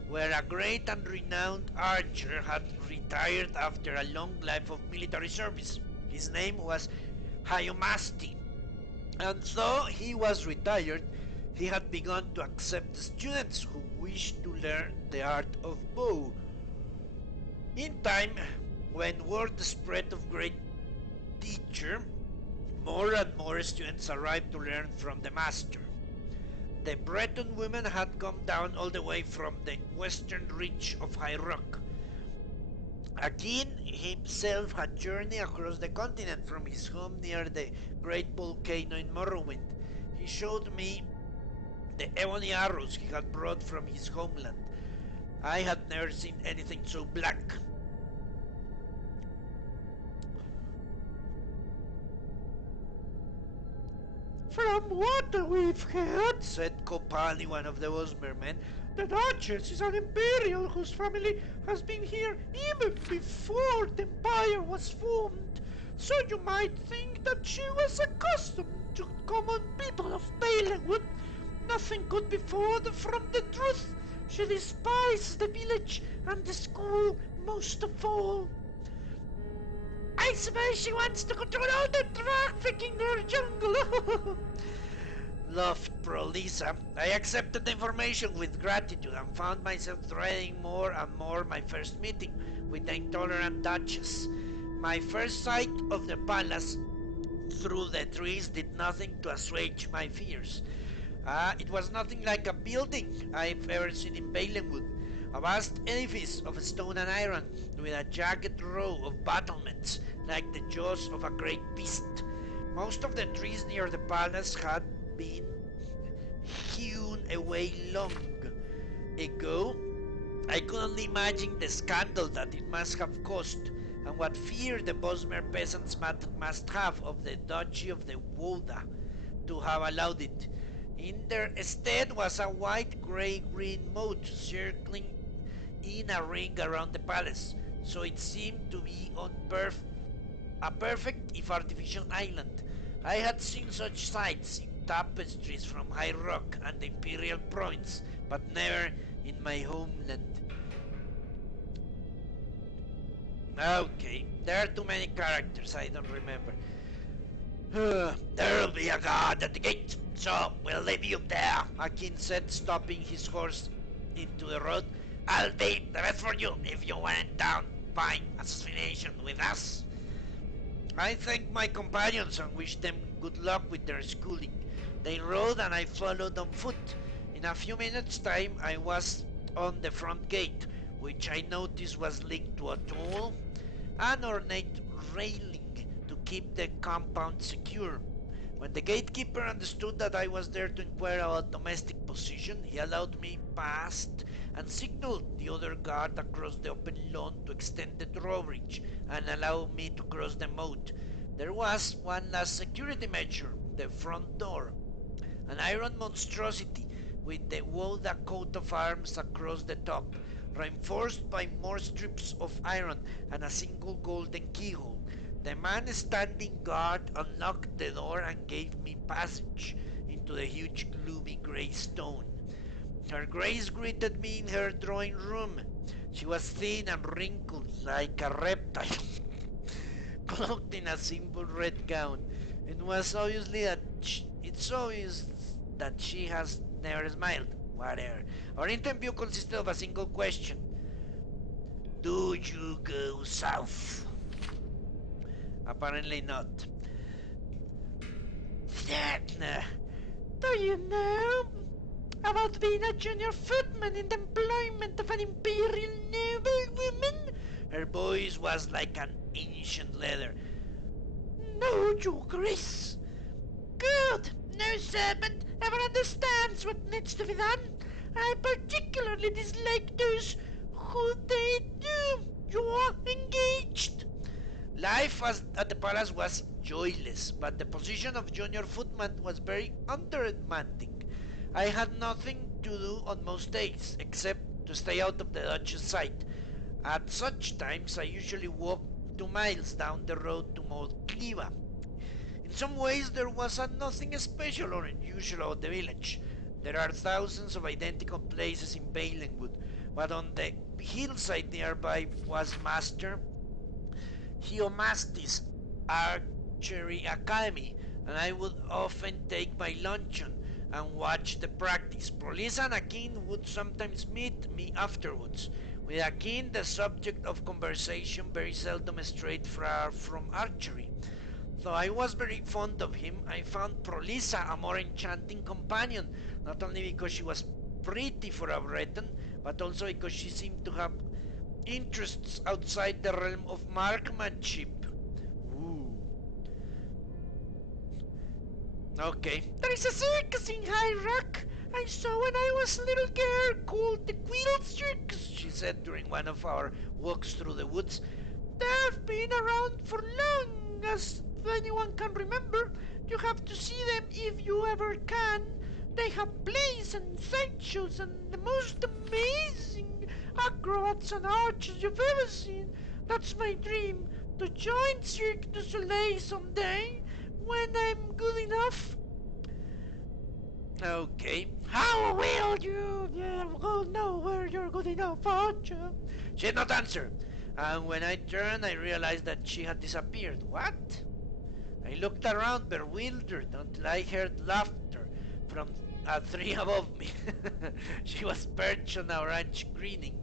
where a great and renowned archer had retired after a long life of military service. His name was Hyomasti, and though he was retired, he had begun to accept students who wished to learn the art of bow. In time, when word spread of great teacher, more and more students arrived to learn from the master. The Breton women had come down all the way from the western reach of High Rock. Akin himself had journeyed across the continent from his home near the great volcano in Morrowind. He showed me the ebony arrows he had brought from his homeland. I had never seen anything so black. From what we've heard, said Kopali, one of the Osmer men, the Duchess is an Imperial whose family has been here even before the Empire was formed. So you might think that she was accustomed to common people of Balenwood. Nothing could be further from the truth. She despises the village and the school most of all. I suppose she wants to control all the traffic in their jungle. Laughed Prolisa. I accepted the information with gratitude and found myself dreading more and more my first meeting with the intolerant Duchess. My first sight of the palace through the trees did nothing to assuage my fears. It was nothing like a building I've ever seen in Balenwood. A vast edifice of stone and iron, with a jagged row of battlements like the jaws of a great beast. Most of the trees near the palace had been hewn away long ago. I could only imagine the scandal that it must have caused, and what fear the Bosmer peasants must have of the Duchy of the Woda to have allowed it. In their stead was a white grey-green moat circling in a ring around the palace, so it seemed to be a perfect if artificial island. I had seen such sights in tapestries from High Rock and the Imperial Province, but never in my homeland. Okay, there are too many characters, I don't remember. There'll be a guard at the gate, so we'll leave you there, Akin said, stopping his horse into the road. I'll be the best for you if you weren't down by assassination with us. I thanked my companions and wished them good luck with their schooling. They rode and I followed on foot. In a few minutes' time I was on the front gate, which I noticed was linked to a tall and ornate railing to keep the compound secure. When the gatekeeper understood that I was there to inquire about domestic possession, he allowed me past and signaled the other guard across the open lawn to extend the drawbridge and allow me to cross the moat. There was one last security measure, the front door, an iron monstrosity with the Woda coat of arms across the top, reinforced by more strips of iron and a single golden keyhole. The man standing guard unlocked the door and gave me passage into the huge gloomy grey stone. Her Grace greeted me in her drawing room. She was thin and wrinkled like a reptile, cloaked in a simple red gown. It's obvious that she has never smiled. Whatever. Our interview consisted of a single question. Do you go south? Apparently not. Nah. Do you know about being a junior footman in the employment of an imperial noblewoman? Her voice was like an ancient leather. No, Your Grace. Good. No servant ever understands what needs to be done. I particularly dislike those who they do. You're engaged. Life at the palace was joyless, but the position of junior footman was very undemanding. I had nothing to do on most days, except to stay out of the Duchess' sight. At such times I usually walked 2 miles down the road to Moldcliva. In some ways there was nothing special or unusual about the village. There are thousands of identical places in Valenwood, but on the hillside nearby was Master Hiomastis Archery Academy, and I would often take my luncheon and watch the practice. Prolisa and Akin would sometimes meet me afterwards. With Akin, the subject of conversation very seldom strayed far from archery. Though I was very fond of him, I found Prolisa a more enchanting companion, not only because she was pretty for a Breton, but also because she seemed to have interests outside the realm of marksmanship. Ooh. Okay. There is a circus in High Rock I saw when I was a little girl called the Quill Circus, She said during one of our walks through the woods. They've been around for long as anyone can remember. You have to see them if you ever can. They have plays and sideshows and the most amazing acrobats and archers you've ever seen. That's my dream, to join Cirque du Soleil someday when I'm good enough. Okay. How will you know where you're good enough, Archer? She did not answer, and when I turned I realized that she had disappeared. What? I looked around bewildered until I heard laughter from a tree above me. She was perched on a branch grinning.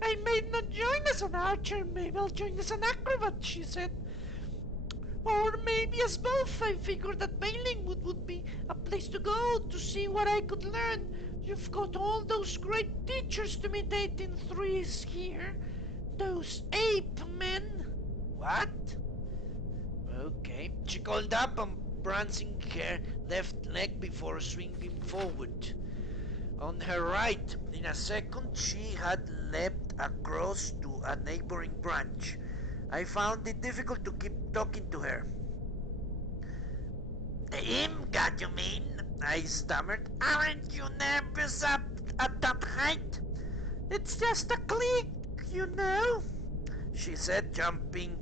I may not join as an archer, maybe I'll join as an acrobat, she said. Or maybe as both. I figured that Valenwood would be a place to go to see what I could learn. You've got all those great teachers to imitate in threes here. Those ape men. What? Okay. She called up and prancing her left leg before swinging forward. On her right, in a second, she had leapt across to a neighboring branch. I found it difficult to keep talking to her. The Imgad, you mean? I stammered. Aren't you nervous up at that height? It's just a clique, you know, she said, jumping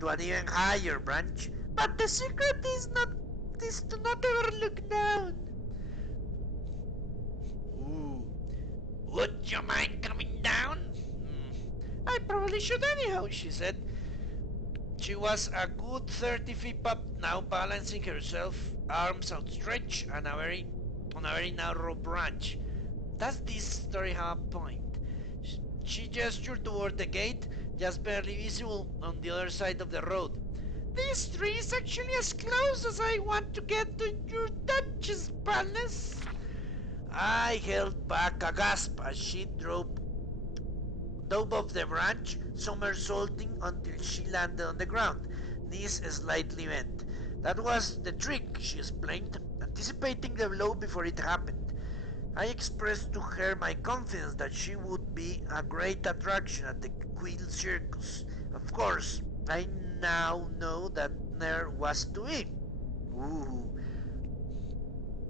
to an even higher branch. But the secret is to not ever look down. Ooh. Would you mind coming down? I probably should anyhow, she said. She was a good 30 feet up now, balancing herself, arms outstretched, on a very narrow branch. Does this story have a point? She gestured toward the gate, just barely visible on the other side of the road. This tree is actually as close as I want to get to your Duchess' palace. I held back a gasp as she dove off the branch, somersaulting until she landed on the ground. knees slightly bent. That was the trick, she explained, anticipating the blow before it happened. I expressed to her my confidence that she would be a great attraction at the Quill Circus. Of course, I now know that there was to be. Ooh.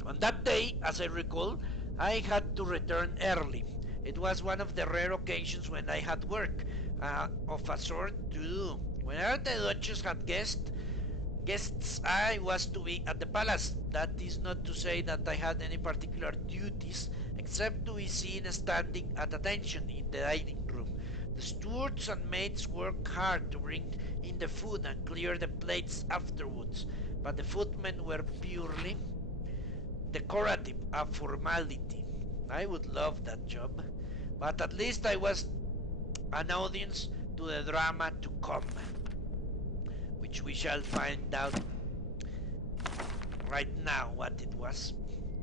On that day, as I recall, I had to return early. It was one of the rare occasions when I had work of a sort to do. Whenever the Duchess had guests, I was to be at the palace. That is not to say that I had any particular duties, except to be seen standing at attention in the dining room. The stewards and maids worked hard to bring in the food and clear the plates afterwards, but the footmen were purely decorative, a formality. I would love that job, but at least I was an audience to the drama to come, which we shall find out right now what it was.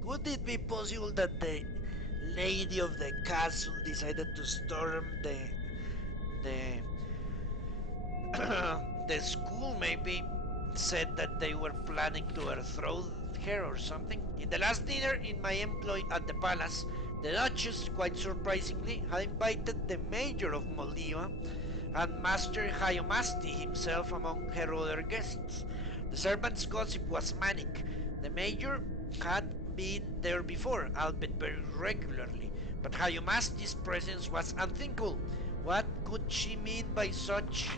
Could it be possible that the lady of the castle decided to storm the the school? Maybe said that they were planning to overthrow her or something. In the last dinner in my employ at the palace, the Duchess, quite surprisingly, had invited the Mayor of Moldiva and Master Hyomasti himself among her other guests. The servants' gossip was manic. The Mayor had been there before, albeit very regularly, but Hyomasti's presence was unthinkable. What could she mean by such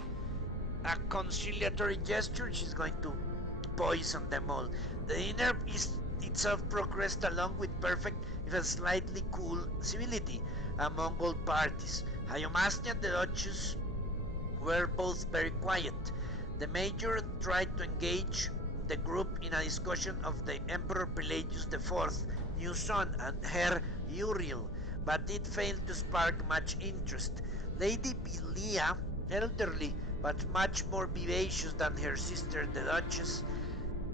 a conciliatory gesture? She's going to poison them all. The dinner is itself progressed along with perfect, if slightly cool, civility among all parties. Hyomasti and the Duchess were both very quiet. The Major tried to engage the group in a discussion of the Emperor Pelagius IV, new son, and her Uriel, but it failed to spark much interest. Lady Vilia, elderly but much more vivacious than her sister the Duchess,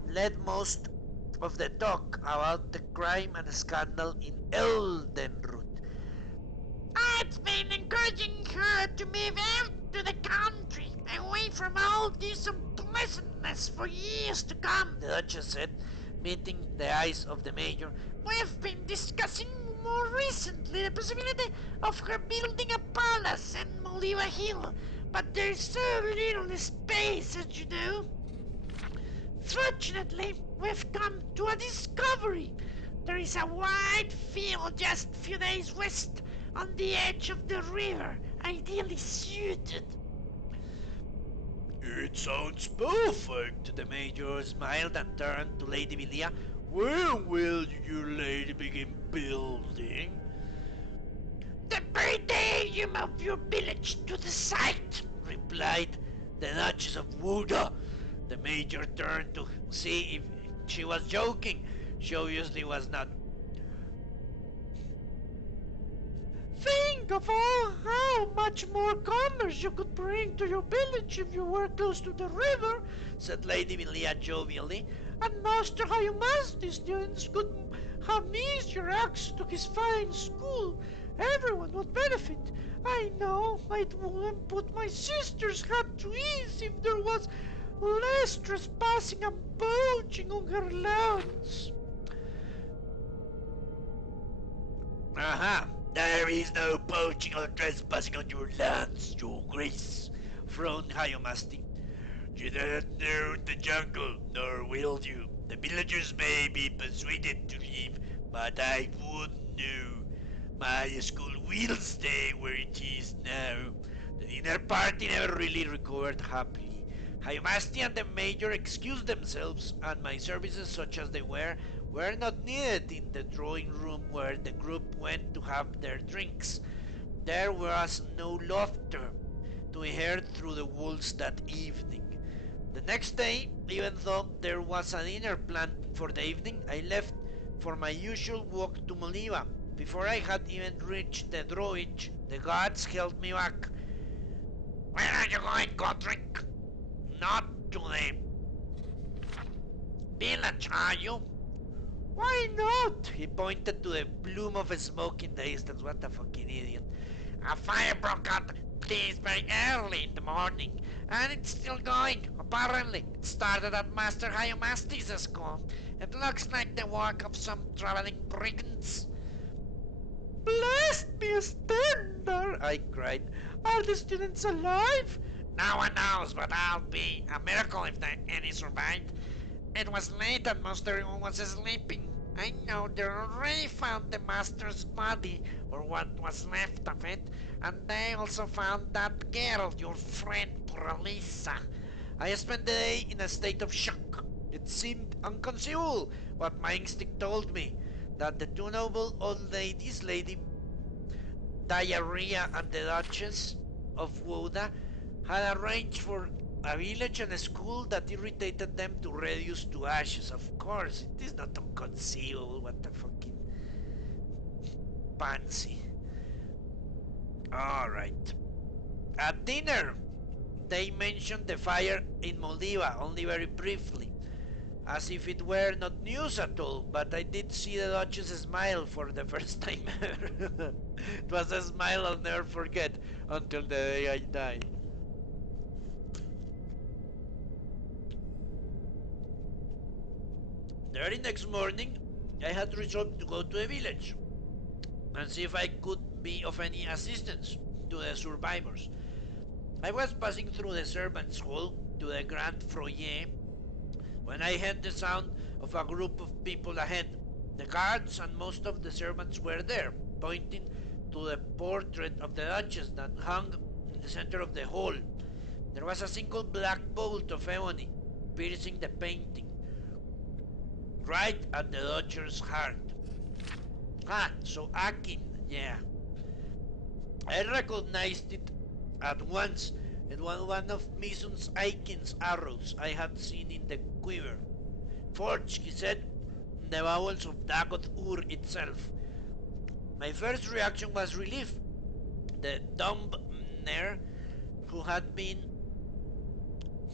led most of the talk about the crime and scandal in Eldenroot. I've been encouraging her to move out to the country, away from all this unpleasantness for years to come, the Duchess said, meeting the eyes of the Major. We've been discussing more recently the possibility of her building a palace in Moldiva Hill, but there's so little space, as you know. Fortunately, we've come to a discovery. There is a wide field just a few days west, on the edge of the river, ideally suited. It sounds perfect. The Major smiled and turned to Lady Vilia. When will your lady begin building? The very day you move your village to the site, replied the Duchess of Wuda. The Major turned to see if she was joking. She obviously was not. Think of how much more commerce you could bring to your village if you were close to the river, said Lady Vilia jovially. And Master Hyomast's students could have easier access to his fine school. Everyone would benefit. I know it wouldn't put my sister's hat to ease if there was less trespassing and poaching on her lands. Aha! There is no poaching or trespassing on your lands, your grace, frowned Hyomasti. You do not know the jungle, nor will you. The villagers may be persuaded to leave, but I won't know. My school will stay where it is now. The dinner party never really recovered happily. Hyomasti and the Major excused themselves, and my services, such as they were not needed in the drawing room where the group went to have their drinks. There was no laughter to be heard through the walls that evening. The next day, even though there was a dinner planned for the evening, I left for my usual walk to Moldiva. Before I had even reached the drawbridge, the guards held me back. Where are you going, Godric? Not to the village, are you? Why not? He pointed to the plume of smoke in the distance. What a fucking idiot. A fire broke out this very early in the morning, And it's still going. Apparently, it started at Master Hyomastis' school. It looks like the work of some traveling brigands. Blast me, Stender! I cried. Are the students alive? No one knows, but that'll be a miracle if any survived. It was late and most everyone was sleeping. I know they already found the master's body, or what was left of it, and they also found that girl, your friend, Pralisa. I spent the day in a state of shock. It seemed inconceivable what my instinct told me, that the two noble old ladies, Lady Diarrhea and the Duchess of Woda, had arranged for a village and a school that irritated them to reduce to ashes. Of course, it is not inconceivable. What the fucking pansy. Alright. At dinner, they mentioned the fire in Moldiva only very briefly, as if it were not news at all, but I did see the Duchess smile for the first time ever. It was a smile I'll never forget until the day I die. The very next morning, I had resolved to go to the village and see if I could be of any assistance to the survivors. I was passing through the servants' hall to the grand foyer when I heard the sound of a group of people ahead. The guards and most of the servants were there, pointing to the portrait of the Duchess that hung in the center of the hall. There was a single black bolt of ebony piercing the painting, right at the Duchess's heart. Ah, so Akin, yeah. I recognized it at once. It was one of Mison's Akin's arrows I had seen in the quiver. Forged, he said, in the bowels of Dagoth Ur itself. My first reaction was relief. The Dumbner, who had been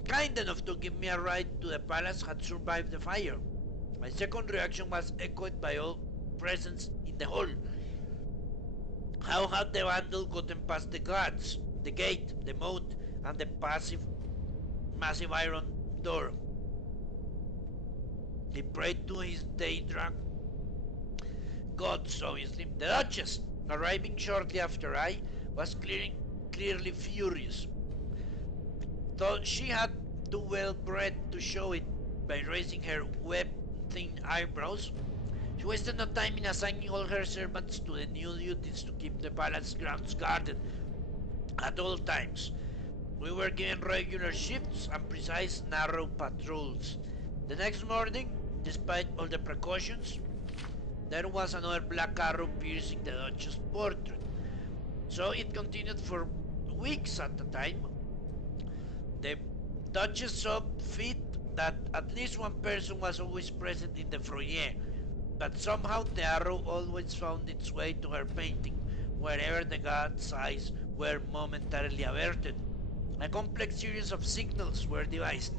kind enough to give me a ride to the palace, had survived the fire. My second reaction was echoed by all presence in the hall. How had the vandal gotten past the guards, the gate, the moat, and the massive iron door? He prayed to his Daedra gods, obviously. The Duchess, arriving shortly after I, was clearly furious, though she had too well bred to show it by raising her web-thin eyebrows. She wasted no time in assigning all her servants to the new duties to keep the palace grounds guarded at all times. We were given regular shifts and precise, narrow patrols. The next morning, despite all the precautions, there was another black arrow piercing the Duchess' portrait. So it continued for weeks at a time. The Duchess saw fit that at least one person was always present in the foyer, but somehow the arrow always found its way to her painting, wherever the god's eyes were momentarily averted. A complex series of signals were devised,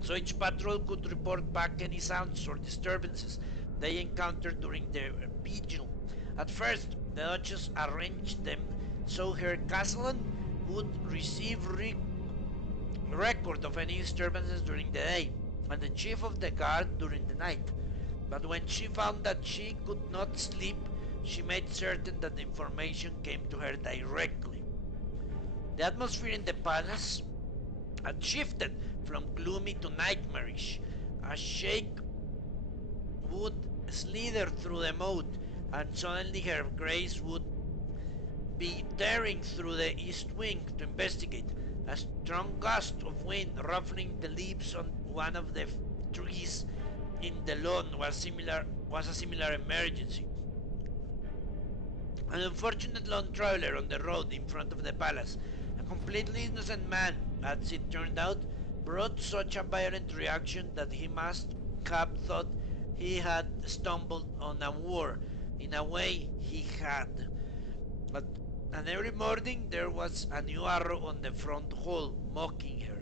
so each patrol could report back any sounds or disturbances they encountered during their vigil. At first, the Duchess arranged them so her castellan would receive record of any disturbances during the day, and the chief of the guard during the night. But when she found that she could not sleep, she made certain that the information came to her directly. The atmosphere in the palace had shifted from gloomy to nightmarish. A shake would slither through the moat, and suddenly her grace would be tearing through the east wing to investigate. A strong gust of wind ruffling the leaves on one of the trees in the lawn was a similar emergency. An unfortunate lone traveler on the road in front of the palace, a completely innocent man, as it turned out, brought such a violent reaction that he must have thought he had stumbled on a war. In a way, he had. And every morning there was a new arrow on the front hall, mocking her.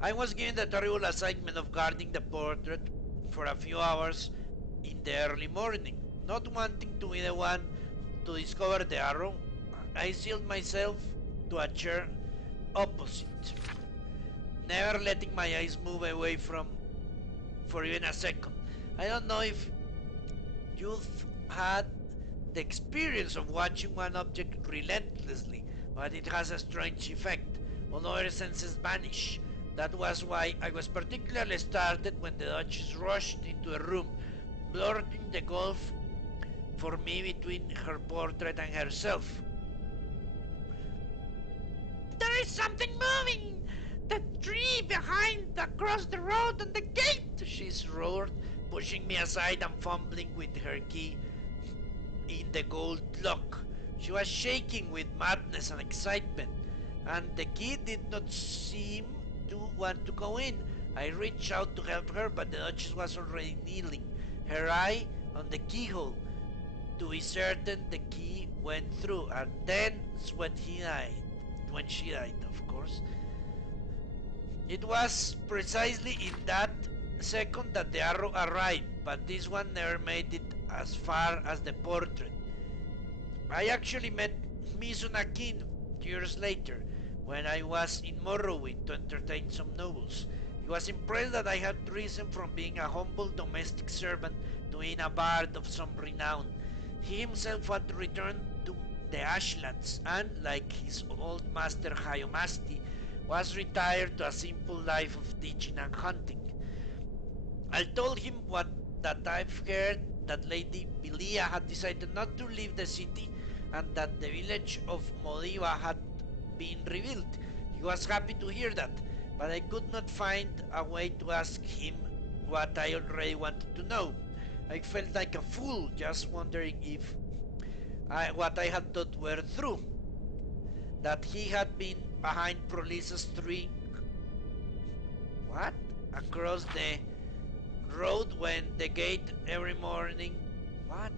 I was given the terrible assignment of guarding the portrait for a few hours in the early morning. Not wanting to be the one to discover the arrow, I sealed myself to a chair opposite, never letting my eyes move away from for even a second. I don't know if you've had the experience of watching one object relentlessly, but it has a strange effect. All other senses vanish. That was why I was particularly startled when the Duchess rushed into a room, blurting the gulf for me between her portrait and herself. There is something moving! The tree behind across the road and the gate! She roared, pushing me aside and fumbling with her key in the gold lock. She was shaking with madness and excitement, and the key did not seem to want to go in. I reached out to help her, but the Duchess was already kneeling, her eye on the keyhole, to be certain the key went through, and then when she died, of course. It was precisely in that second that the arrow arrived, but this one never made it as far as the portrait. I actually met Mizunakin years later, when I was in Morrowind to entertain some nobles. He was impressed that I had risen from being a humble domestic servant to being a bard of some renown. He himself had returned to the Ashlands and, like his old master Hyomasti, was retired to a simple life of teaching and hunting. I told him that I've heard that Lady Vilia had decided not to leave the city and that the village of Modiva had been rebuilt. He was happy to hear that, but I could not find a way to ask him what I already wanted to know. I felt like a fool just wondering if what I had thought were true. That he had been behind Prolisa's tree. What? Across the road when the gate every morning. What?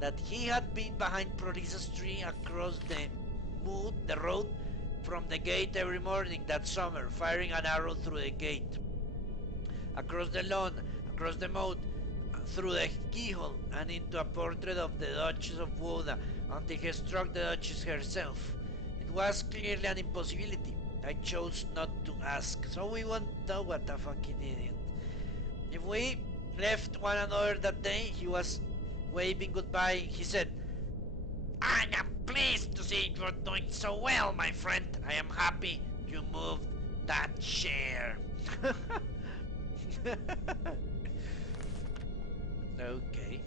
That he had been behind Prolisa's tree across the road from the gate every morning that summer, firing an arrow through the gate. Across the lawn, across the moat, through the keyhole, and into a portrait of the Duchess of Woda until he struck the Duchess herself. It was clearly an impossibility. I chose not to ask, so we won't know. What a fucking idiot. If we left one another that day, he was waving goodbye. He said, I am pleased to see you're doing so well, my friend. I am happy you moved that chair. Okay.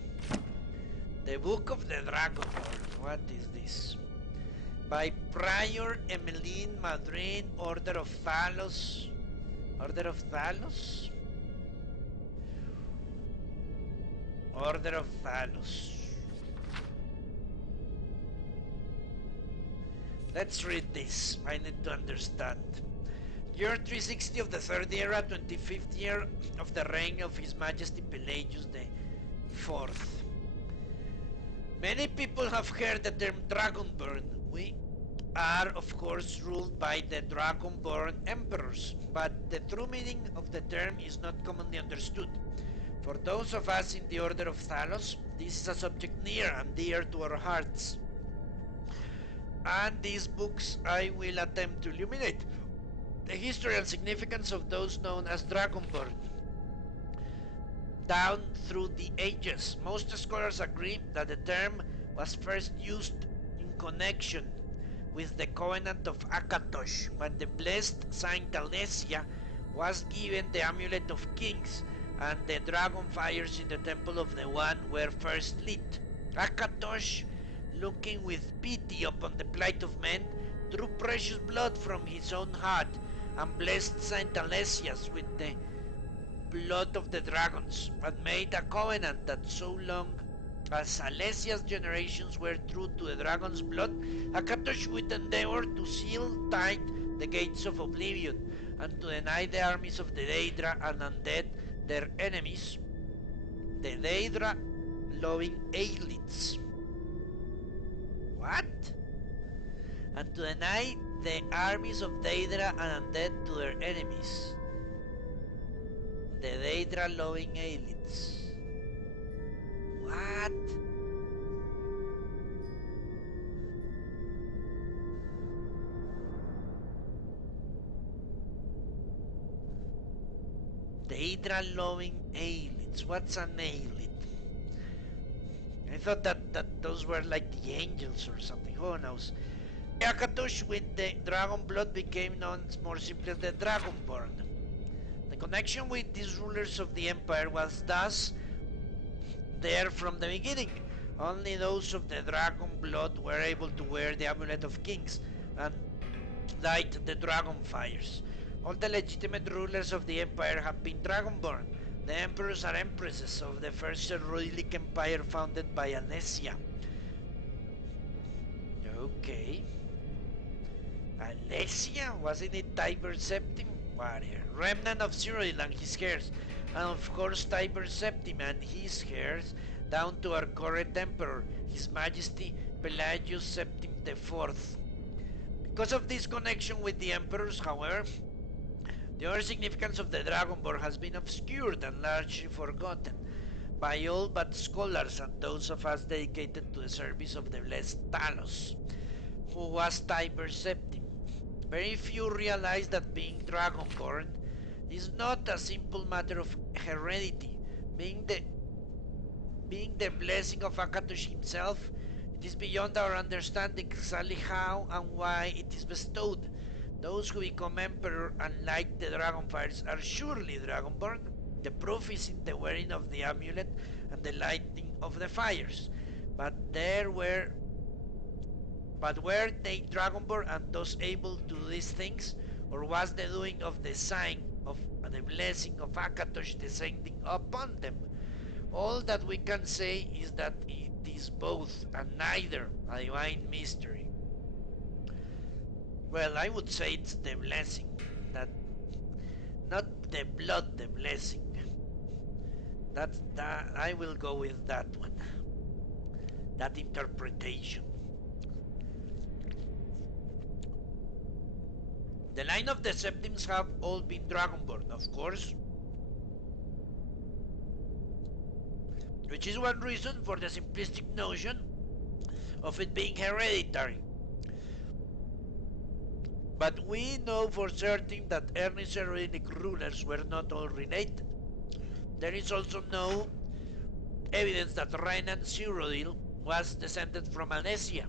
The Book of the Dragonborn. What is this? By Prior Emmeline Madryn, Order of Thalos. Order of Thalos? Order of Thalos. Let's read this. I need to understand. Year 360 of the Third Era, 25th year of the reign of His Majesty Pelagius IV. Many people have heard the term Dragonborn. We are, of course, ruled by the Dragonborn Emperors, but the true meaning of the term is not commonly understood. For those of us in the Order of Thalos, this is a subject near and dear to our hearts. And these books I will attempt to illuminate the history and significance of those known as Dragonborn down through the ages. Most scholars agree that the term was first used in connection with the Covenant of Akatosh, when the blessed Saint Alessia was given the Amulet of Kings, and the dragon fires in the Temple of the One were first lit. Akatosh, looking with pity upon the plight of men, drew precious blood from his own heart and blessed Saint Alessias with the blood of the dragons, and made a covenant that so long as Alessia's generations were true to the dragon's blood, Akatosh would endeavor to seal tight the gates of oblivion, and to deny the armies of the Daedra and undead their enemies, the Daedra loving Aelids. What? And to deny the armies of Daedra and undead to their enemies, the Daedra loving Aelids. What? Hydra-loving aelids. What's an aelid? I thought that those were like the angels or something. Who knows? Akatosh with the dragon blood became known more simply as the Dragonborn. The connection with these rulers of the empire was thus there from the beginning. Only those of the dragon blood were able to wear the amulet of kings and light the dragon fires. All the legitimate rulers of the empire have been dragonborn. The emperors are empresses of the first Cyrillic empire founded by Alesia. Okay. Alesia? Wasn't it Tiber Septim? Whatever. Remnant of Cyril and his heirs. And of course Tiber Septim and his heirs down to our current emperor, His Majesty Pelagius Septim IV. Because of this connection with the emperors, however, the other significance of the Dragonborn has been obscured and largely forgotten by all but scholars and those of us dedicated to the service of the blessed Talos, who was Tiber Septim. Very few realize that being Dragonborn is not a simple matter of heredity. Being the blessing of Akatosh himself, it is beyond our understanding exactly how and why it is bestowed. Those who become emperor and light the dragon fires are surely dragonborn. The proof is in the wearing of the amulet and the lighting of the fires. But were they dragonborn and thus able to do these things, or was the doing of the sign of the blessing of Akatosh descending upon them? All that we can say is that it is both and neither a divine mystery. Well, I would say it's the blessing, that not the blood, the blessing. That I will go with that one. That interpretation. The line of the Septims have all been Dragonborn, of course, which is one reason for the simplistic notion of it being hereditary. But we know for certain that early Cyrillic rulers were not all related. There is also no evidence that Renan Cyrodiil was descended from Alesia,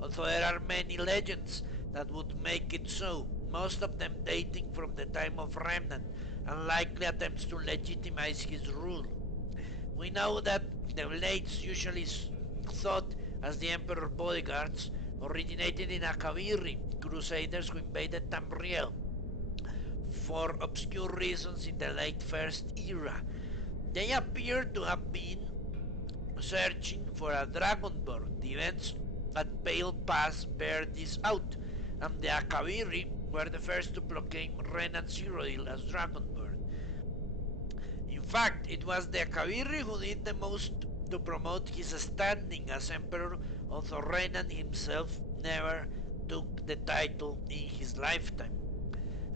although there are many legends that would make it so, most of them dating from the time of Remnan and likely attempts to legitimize his rule. We know that the Blades, usually thought as the Emperor's bodyguards, originated in Akaviri, crusaders who invaded Tamriel for obscure reasons in the late First Era. They appear to have been searching for a Dragonborn. The events at Pale Pass bear this out, and the Akaviri were the first to proclaim Renan Cyrodiil as Dragonborn. In fact, it was the Akaviri who did the most to promote his standing as emperor, although Renan himself never took the title in his lifetime.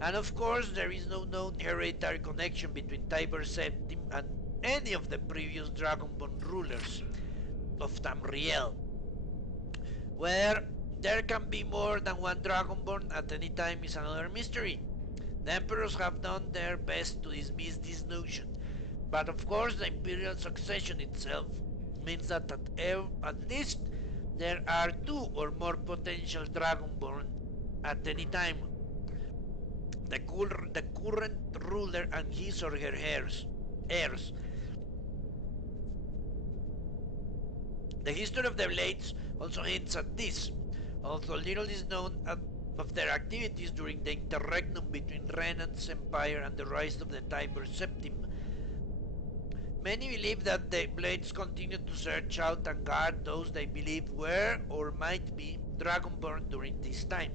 And of course, there is no known hereditary connection between Tiber Septim and any of the previous Dragonborn rulers of Tamriel. Where there can be more than one Dragonborn at any time is another mystery. The emperors have done their best to dismiss this notion, but of course the imperial succession itself means that at least there are two or more potential Dragonborn at any time. The current ruler and his or her heirs. The history of the Blades also hints at this, although little is known of their activities during the interregnum between Renan's empire and the rise of the Tiber Septim. Many believe that the Blades continued to search out and guard those they believed were or might be Dragonborn during this time.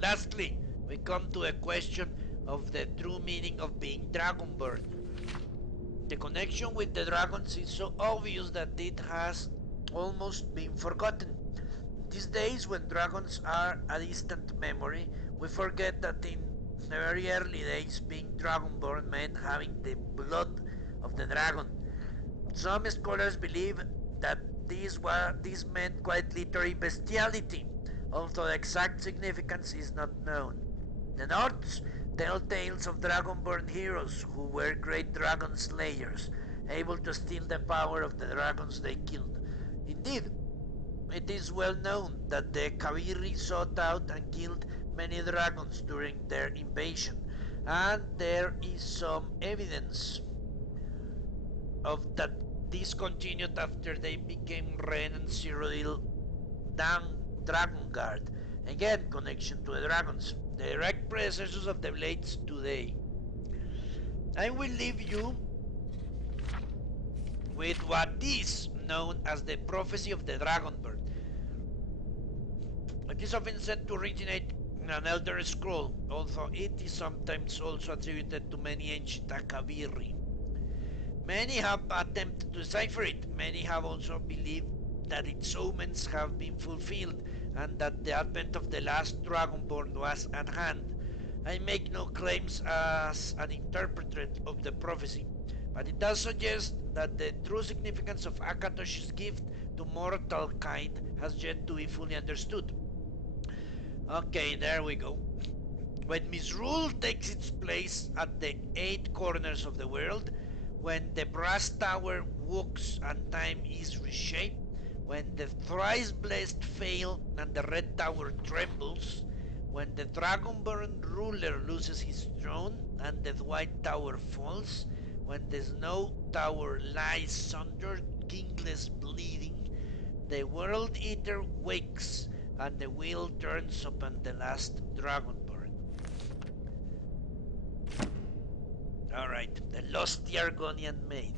Lastly, we come to a question of the true meaning of being Dragonborn. The connection with the dragons is so obvious that it has almost been forgotten. These days, when dragons are a distant memory, we forget that in the very early days, being Dragonborn meant having the blood of the dragon. Some scholars believe that this meant quite literally bestiality, although the exact significance is not known. The Nords tell tales of dragonborn heroes who were great dragon slayers, able to steal the power of the dragons they killed. Indeed, it is well known that the Kaviri sought out and killed many dragons during their invasion, and there is some evidence of that this continued after they became Ren and Cyrodiil Dragon Guard. Again, connection to the dragons, direct predecessors of the blades today. I will leave you with what is known as the prophecy of the Dragonbird. It is often said to originate in an Elder Scroll, although it is sometimes also attributed to many ancient Akaviri. Many have attempted to decipher it. Many have also believed that its omens have been fulfilled and that the advent of the last Dragonborn was at hand. I make no claims as an interpreter of the prophecy, but it does suggest that the true significance of Akatosh's gift to mortal kind has yet to be fully understood. Okay, there we go. When misrule takes its place at the 8 corners of the world, when the brass tower walks and time is reshaped, when the thrice blessed fail and the red tower trembles, when the dragonborn ruler loses his throne and the white tower falls, when the snow tower lies sundered, kingless bleeding, the world eater wakes and the wheel turns upon the last dragonborn. Alright, the Lusty Argonian Maid.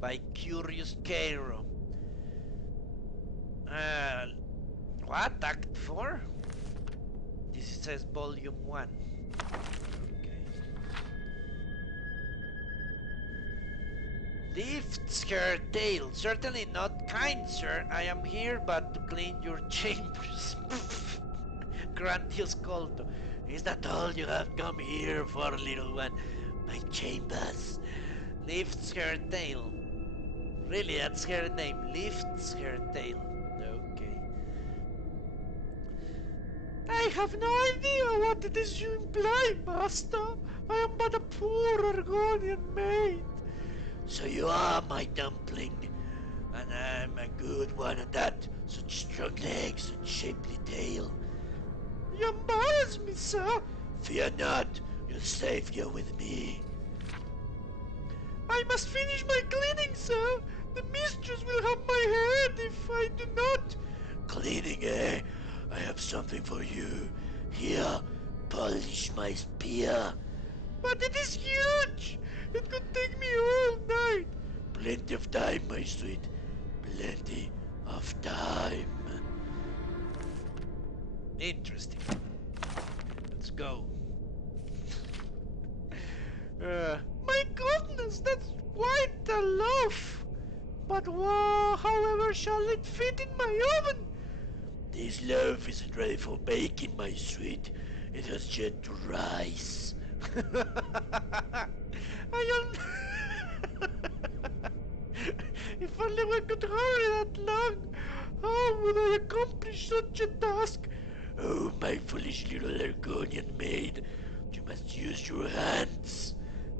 By Curious Cairo. What? Act 4? This says Volume 1. Okay. Lifts her tail. Certainly not kind, sir. I am here but to clean your chambers. Grandiose Colto. Is that all you have come here for, little one? My chambers. Lifts her tail. Really, that's her name. Lifts her tail. Okay. I have no idea what it is you imply, master. I am but a poor Argonian maid. So you are my dumpling, and I'm a good one at that. Such strong legs and shapely tail. You embarrass me, sir. Fear not, you're safe here with me. I must finish my cleaning, sir. The mistress will have my head if I do not. Cleaning, eh? I have something for you. Here, polish my spear. But it is huge. It could take me all night. Plenty of time, my sweet. Plenty of time. Interesting. Let's go. My goodness, that's quite a loaf. But however shall it fit in my oven? This loaf isn't ready for baking, my sweet. It has yet to rise. If only we could hurry that long. How would I accomplish such a task? Oh, my foolish little Argonian maid. You must use your hands.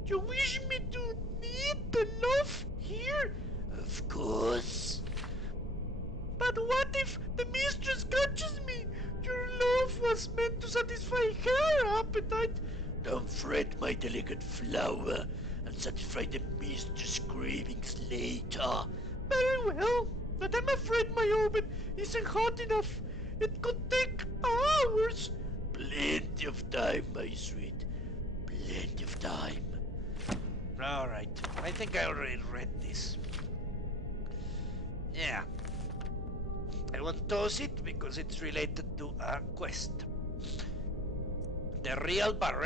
You wish me to knead the loaf here? Of course. But what if the mistress catches me? Your loaf was meant to satisfy her appetite. Don't fret, my delicate flower, and satisfy the mistress' cravings later. Very well, but I'm afraid my oven isn't hot enough. It could take hours. Plenty of time, my sweet. Plenty of time. Alright, I think I already read this. Yeah. I won't toss it because it's related to a quest. The real barrel